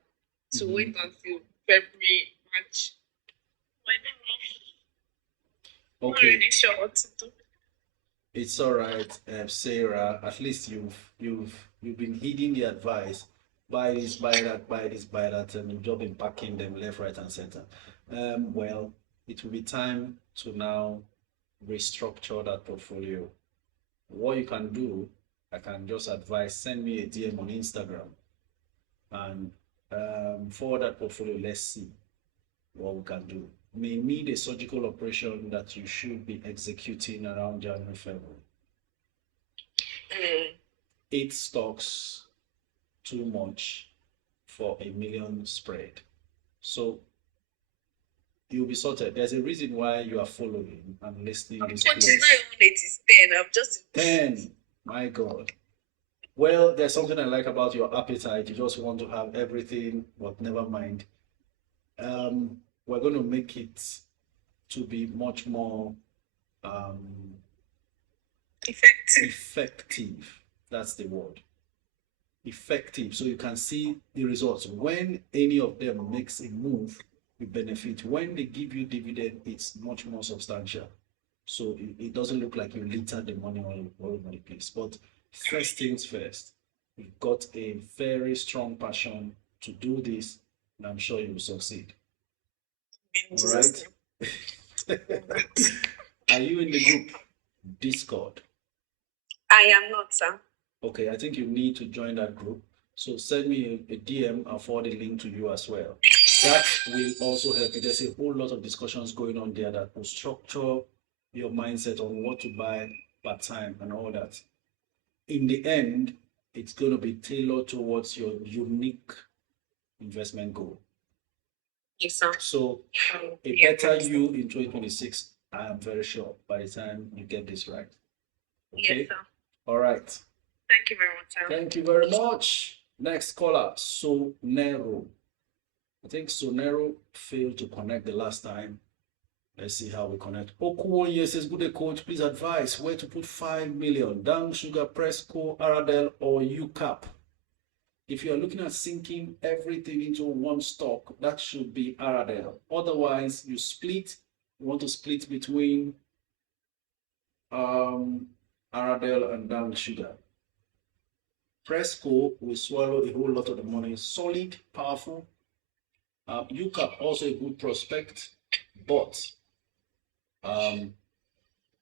To wait until February, March. I don't know. Okay. I'm not really sure what to do. It's all right, Sarah. At least you've been heeding the advice. Buy this, buy that, buy this, buy that, and you've just been packing them left, right, and center. Well, it will be time to now restructure that portfolio. What you can do, I can just advise, send me a DM on Instagram, and for that portfolio, let's see what we can do. May need a surgical operation that you should be executing around January, February. 8 stocks, too much for 1 million spread. So you'll be sorted. There's a reason why you are following and listening this place. It's not even 8, it's 10. I'm just 10. My God. Well, there's something I like about your appetite. You just want to have everything, but never mind. We're going to make it to be much more effective. That's the word. Effective. So you can see the results. When any of them makes a move, you benefit. When they give you dividend, it's much more substantial. So it doesn't look like you litter the money all over the place. But first things first, you've got a very strong passion to do this, and I'm sure you will succeed. All right. Are you in the group Discord? I am not, sir. Okay, I think you need to join that group. So send me a DM. I'll forward a link to you as well. That will also help you. There's a whole lot of discussions going on there that will structure your mindset on what to buy per time and all that. In the end, it's going to be tailored towards your unique investment goal. Yes, sir. So a better you in 2026, I am very sure, by the time you get this right. Okay? Yes, sir. All right. Thank you very much, sir. Thank you very much. Next caller, Sonero. I think Sonero failed to connect the last time. Let's see how we connect. Okuwonye says, good day, coach. Please advise where to put 5 million. Down Sugar, Presco, Aradel, or UCAP. If you are looking at sinking everything into one stock, that should be Aradel. Otherwise, you want to split between Aradel and Down Sugar. Presco will swallow a whole lot of the money. Solid, powerful. UCAP also a good prospect, but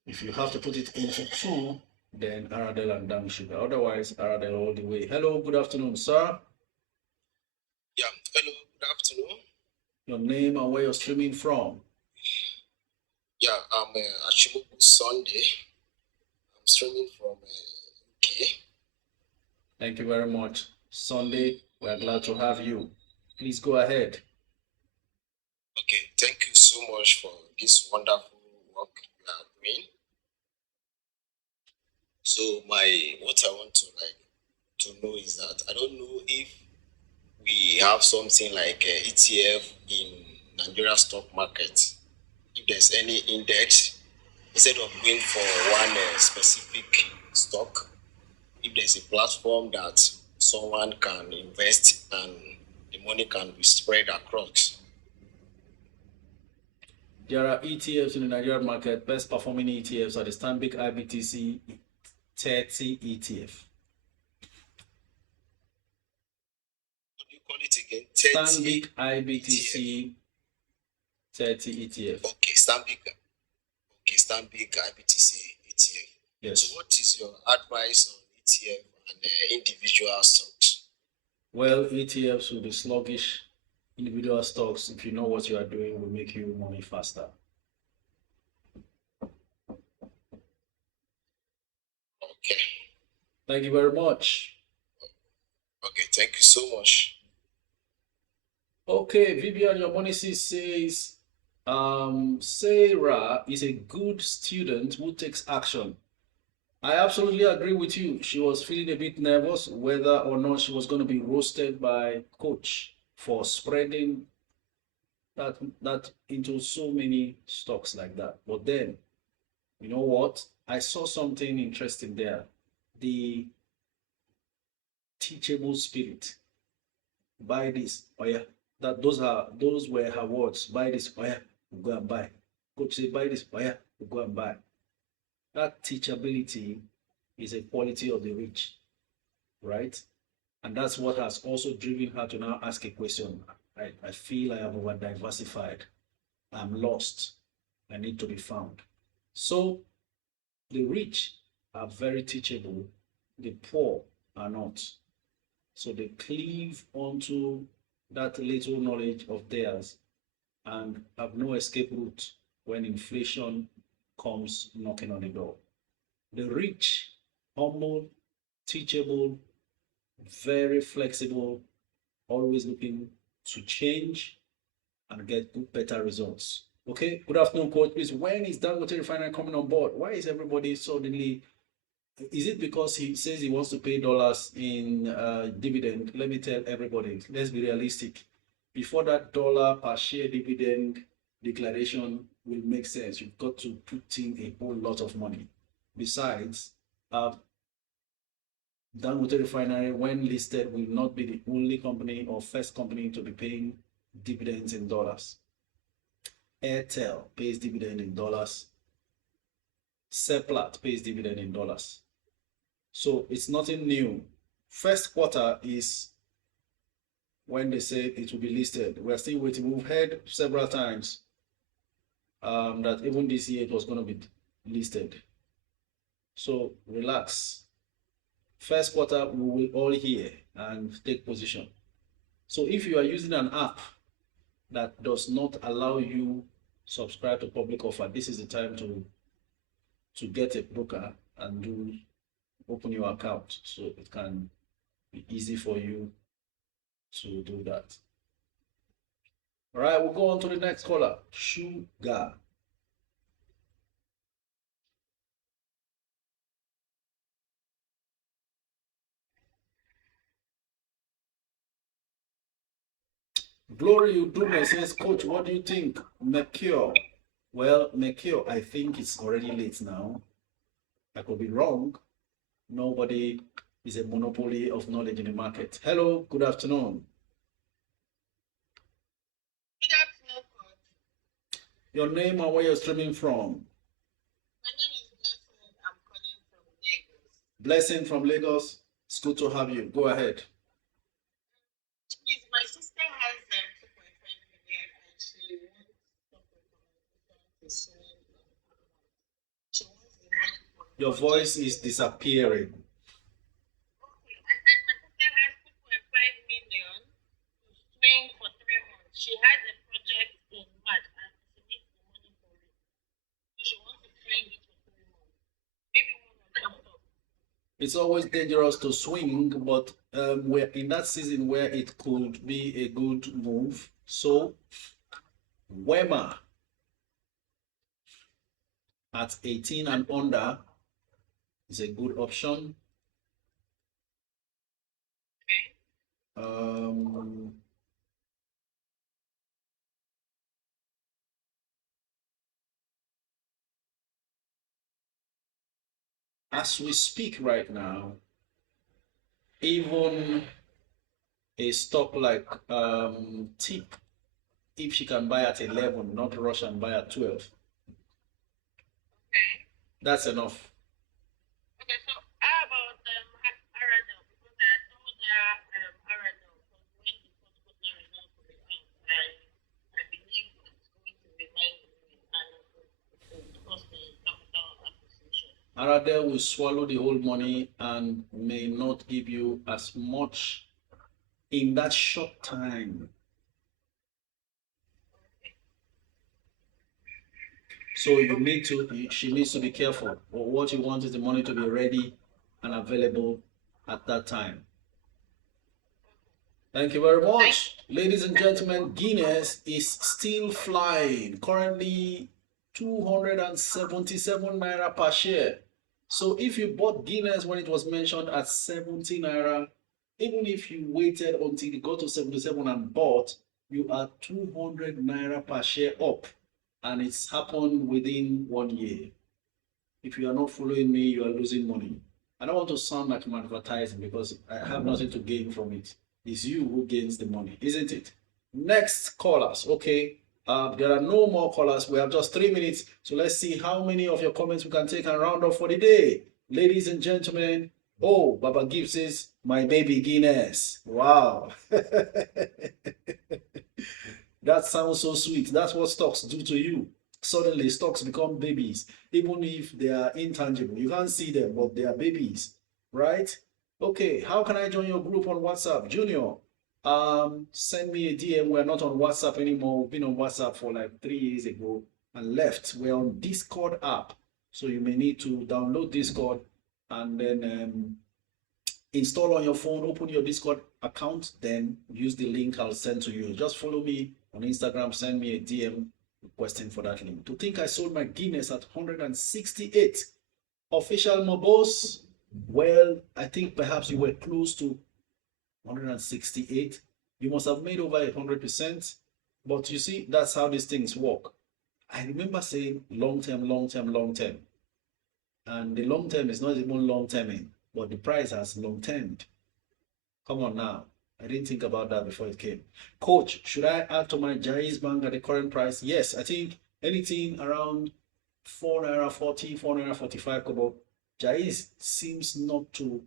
if you have to put it into 2, then Aradel and Down Sugar. Otherwise, Aradel all the way. Hello, good afternoon, sir. Yeah, hello, good Your name and where you're streaming from. Yeah, I'm Ashimobu Sunday. I'm streaming from UK. Thank you very much. Sunday, we're glad to have you. Please go ahead. Okay, thank you so much for this wonderful work you are doing. So what I want to know is that I don't know if we have something like ETF in Nigeria stock market. If there's any index, instead of going for one specific stock, if there's a platform that someone can invest and the money can be spread across. There are ETFs in the Nigerian market. Best performing ETFs are the Stanbic IBTC 30 ETF. What do you call it again? 30 Stanbic IBTC 30 ETF. Okay, Stanbic IBTC ETF. Yes. So what is your advice on ETF and individual stocks? Well, ETFs will be sluggish. Individual stocks, if you know what you are doing, will make you money faster. Okay. Thank you very much. Okay, thank you so much. Okay, Vivian, your money says, Sarah is a good student who takes action. I absolutely agree with you. She was feeling a bit nervous whether or not she was going to be roasted by coach for spreading that into so many stocks like that. But then, you know what? I saw something interesting there. The teachable spirit. Buy this. Oh yeah. Those were her words. Buy this. Oh yeah. Go and buy. Coach say buy this. Oh yeah. Go and buy. That teachability is a quality of the rich, right? And that's what has also driven her to now ask a question. I feel I am over diversified. I'm lost. I need to be found. So the rich are very teachable, the poor are not. So they cleave onto that little knowledge of theirs and have no escape route when inflation comes knocking on the door. The rich, humble, teachable, very flexible, always looking to change and get better results. Okay, good afternoon, coach. Please, when is Dangote Refinery coming on board? Why is everybody suddenly? Is it because he says he wants to pay dollars in dividend? Let me tell everybody, let's be realistic. Before that dollar per share dividend declaration will make sense, you've got to put in a whole lot of money. Besides, Dangote Refinery, when listed, will not be the only company or first company to be paying dividends in dollars. Airtel pays dividend in dollars. Seplat pays dividend in dollars. So it's nothing new. First quarter is when they say it will be listed. We're still waiting. We've heard several times that even this year it was going to be listed. So relax. First quarter, we will all hear and take position. So if you are using an app that does not allow you subscribe to public offer, this is the time to get a broker and open your account so it can be easy for you to do that. All right, we'll go on to the next caller, Sugar. Glory, you do my sense, coach. What do you think? Mercure. Well, Mercure, I think it's already late now. I could be wrong. Nobody is a monopoly of knowledge in the market. Hello, good afternoon. Good afternoon, coach. Your name and where you're streaming from? My name is Blessing. I'm calling from Lagos. Blessing from Lagos. It's good to have you. Go ahead. Please, my sister has 2.5 million and she wants some recommendation to sell. She wants the money for Your voice is disappearing. Okay, I said my sister has 2.5 million to swing for 3 months. She has a project It's always dangerous to swing, but we're in that season where it could be a good move. So Wema at 18 and under is a good option. As we speak right now, even a stock like Tip, if she can buy at 11, not rush and buy at 12, that's enough. Okay, so how about Aradel? Because I told her Aradel when the fourth quarter results will be out, I believe it's going to be right because the capital acquisition. Aradel will swallow the whole money and may not give you as much in that short time. So you need to, she needs to be careful. But what you want is the money to be ready and available at that time. Thank you very much. Ladies and gentlemen, Guinness is still flying. Currently 277 naira per share. So if you bought Guinness when it was mentioned at 70 naira, even if you waited until it got to 77 and bought, you are 200 naira per share up. And it's happened within 1 year. If you are not following me, you are losing money. I don't want to sound like I'm advertising because I have nothing to gain from it. It's you who gains the money, isn't it? Next callers, okay. There are no more callers. We have just 3 minutes. So let's see how many of your comments we can take and round up for the day. Ladies and gentlemen, oh, Baba Gibbs says, my baby Guinness. Wow. That sounds so sweet. That's what stocks do to you. Suddenly, stocks become babies, even if they are intangible. You can't see them, but they are babies, right? Okay, how can I join your group on WhatsApp? Junior, send me a DM. We're not on WhatsApp anymore. We've been on WhatsApp for like 3 years ago and left. We're on Discord app. So you may need to download Discord and then install on your phone, open your Discord account, then use the link I'll send to you. Just follow me on Instagram, send me a DM requesting for that link. To think I sold my Guinness at 168. Official Mobos, well, I think perhaps you were close to 168. You must have made over 100%. But you see, that's how these things work. I remember saying long term, long term, long term. And the long term is not even long terming, but the price has long termed. Come on now. I didn't think about that before it came. Coach, should I add to my Jaiz Bank at the current price? Yes, I think anything around 4 naira 40, 4 naira 45 kobo. Jaiz seems not to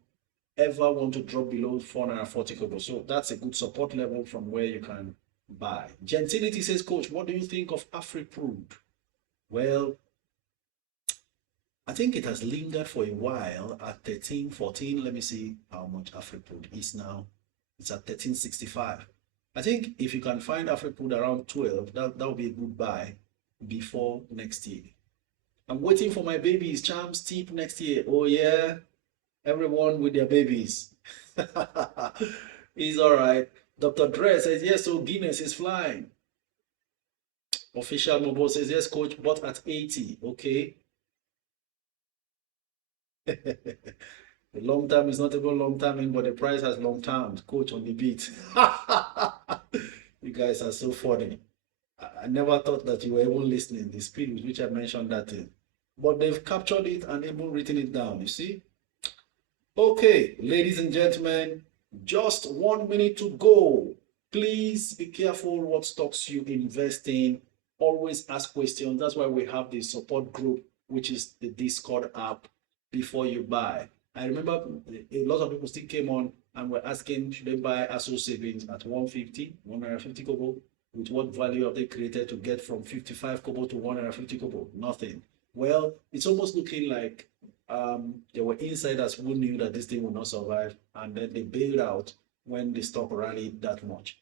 ever want to drop below 4 naira 40 kobo. So that's a good support level from where you can buy. Gentility says, Coach, what do you think of AfriPrud? Well, I think it has lingered for a while at 13, 14. Let me see how much AfriPrud is now. It's at 1365. I think if you can find AfriPrud around 12, that would be a good buy before next year. I'm waiting for my babies, Charms Tip next year. Oh yeah, everyone with their babies. It's all right. Dr. Dre says, yes, so Guinness is flying. Official Mobile says, yes, coach, but at 80. Okay. The long term is not even long term, but the price has long term. Coach on the beat. You guys are so funny. I never thought that you were even listening. The speed with which I mentioned that thing. But they've captured it and even written it down, you see? Okay, ladies and gentlemen, just 1 minute to go. Please be careful what stocks you invest in. Always ask questions. That's why we have the support group, which is the Discord app, before you buy. I remember a lot of people still came on and were asking, should they buy ASO Savings at 150, 150 kobo? With what value have they created to get from 55 kobo to 150 kobo? Nothing. Well, it's almost looking like there were insiders who knew that this thing would not survive, and then they bailed out when the stock rallied that much.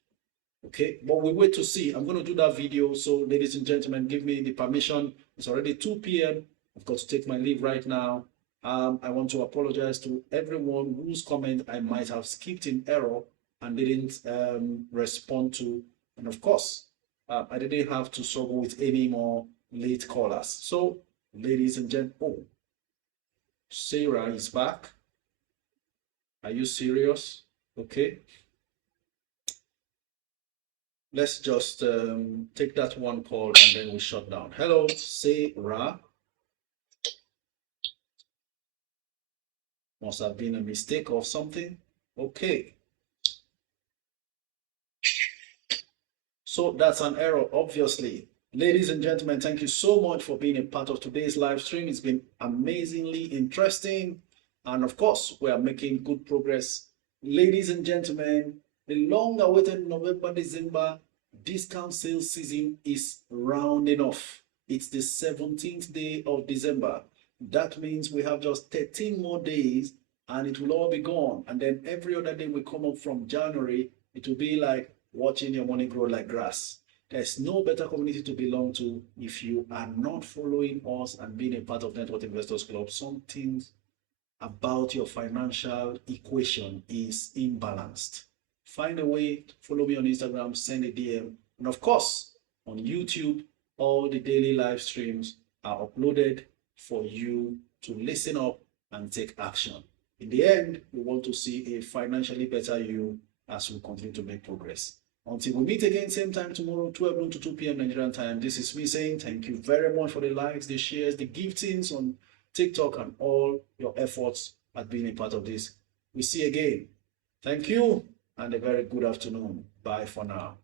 Okay, but we wait to see. I'm going to do that video. So, ladies and gentlemen, give me the permission. It's already 2 p.m. I've got to take my leave right now. I want to apologize to everyone whose comment I might have skipped in error and didn't respond to. And of course, I didn't have to struggle with any more late callers. So, ladies and gentlemen, oh, Sarah is back. Are you serious? Okay. Let's just take that one call and then we shut down. Hello, Sarah. Must have been a mistake or something. Okay. So that's an error, obviously. Ladies and gentlemen, thank you so much for being a part of today's live stream. It's been amazingly interesting. And of course, we are making good progress. Ladies and gentlemen, the long-awaited November-December discount sales season is rounding off. It's the 17th day of December. That means we have just 13 more days and it will all be gone. And then every other day we come up from January, it will be like watching your money grow like grass. There's no better community to belong to if you are not following us and being a part of Network Investors Club. Something about your financial equation is imbalanced. Find a way to follow me on Instagram, send a DM, and of course, on YouTube, all the daily live streams are uploaded for you to listen up and take action. In the end, we want to see a financially better you as we continue to make progress. Until we meet again, same time tomorrow, 12 noon to 2 p.m. Nigerian time. This is me saying thank you very much for the likes, the shares, the giftings on TikTok, and all your efforts at being a part of this. We see you again. Thank you, and a very good afternoon. Bye for now.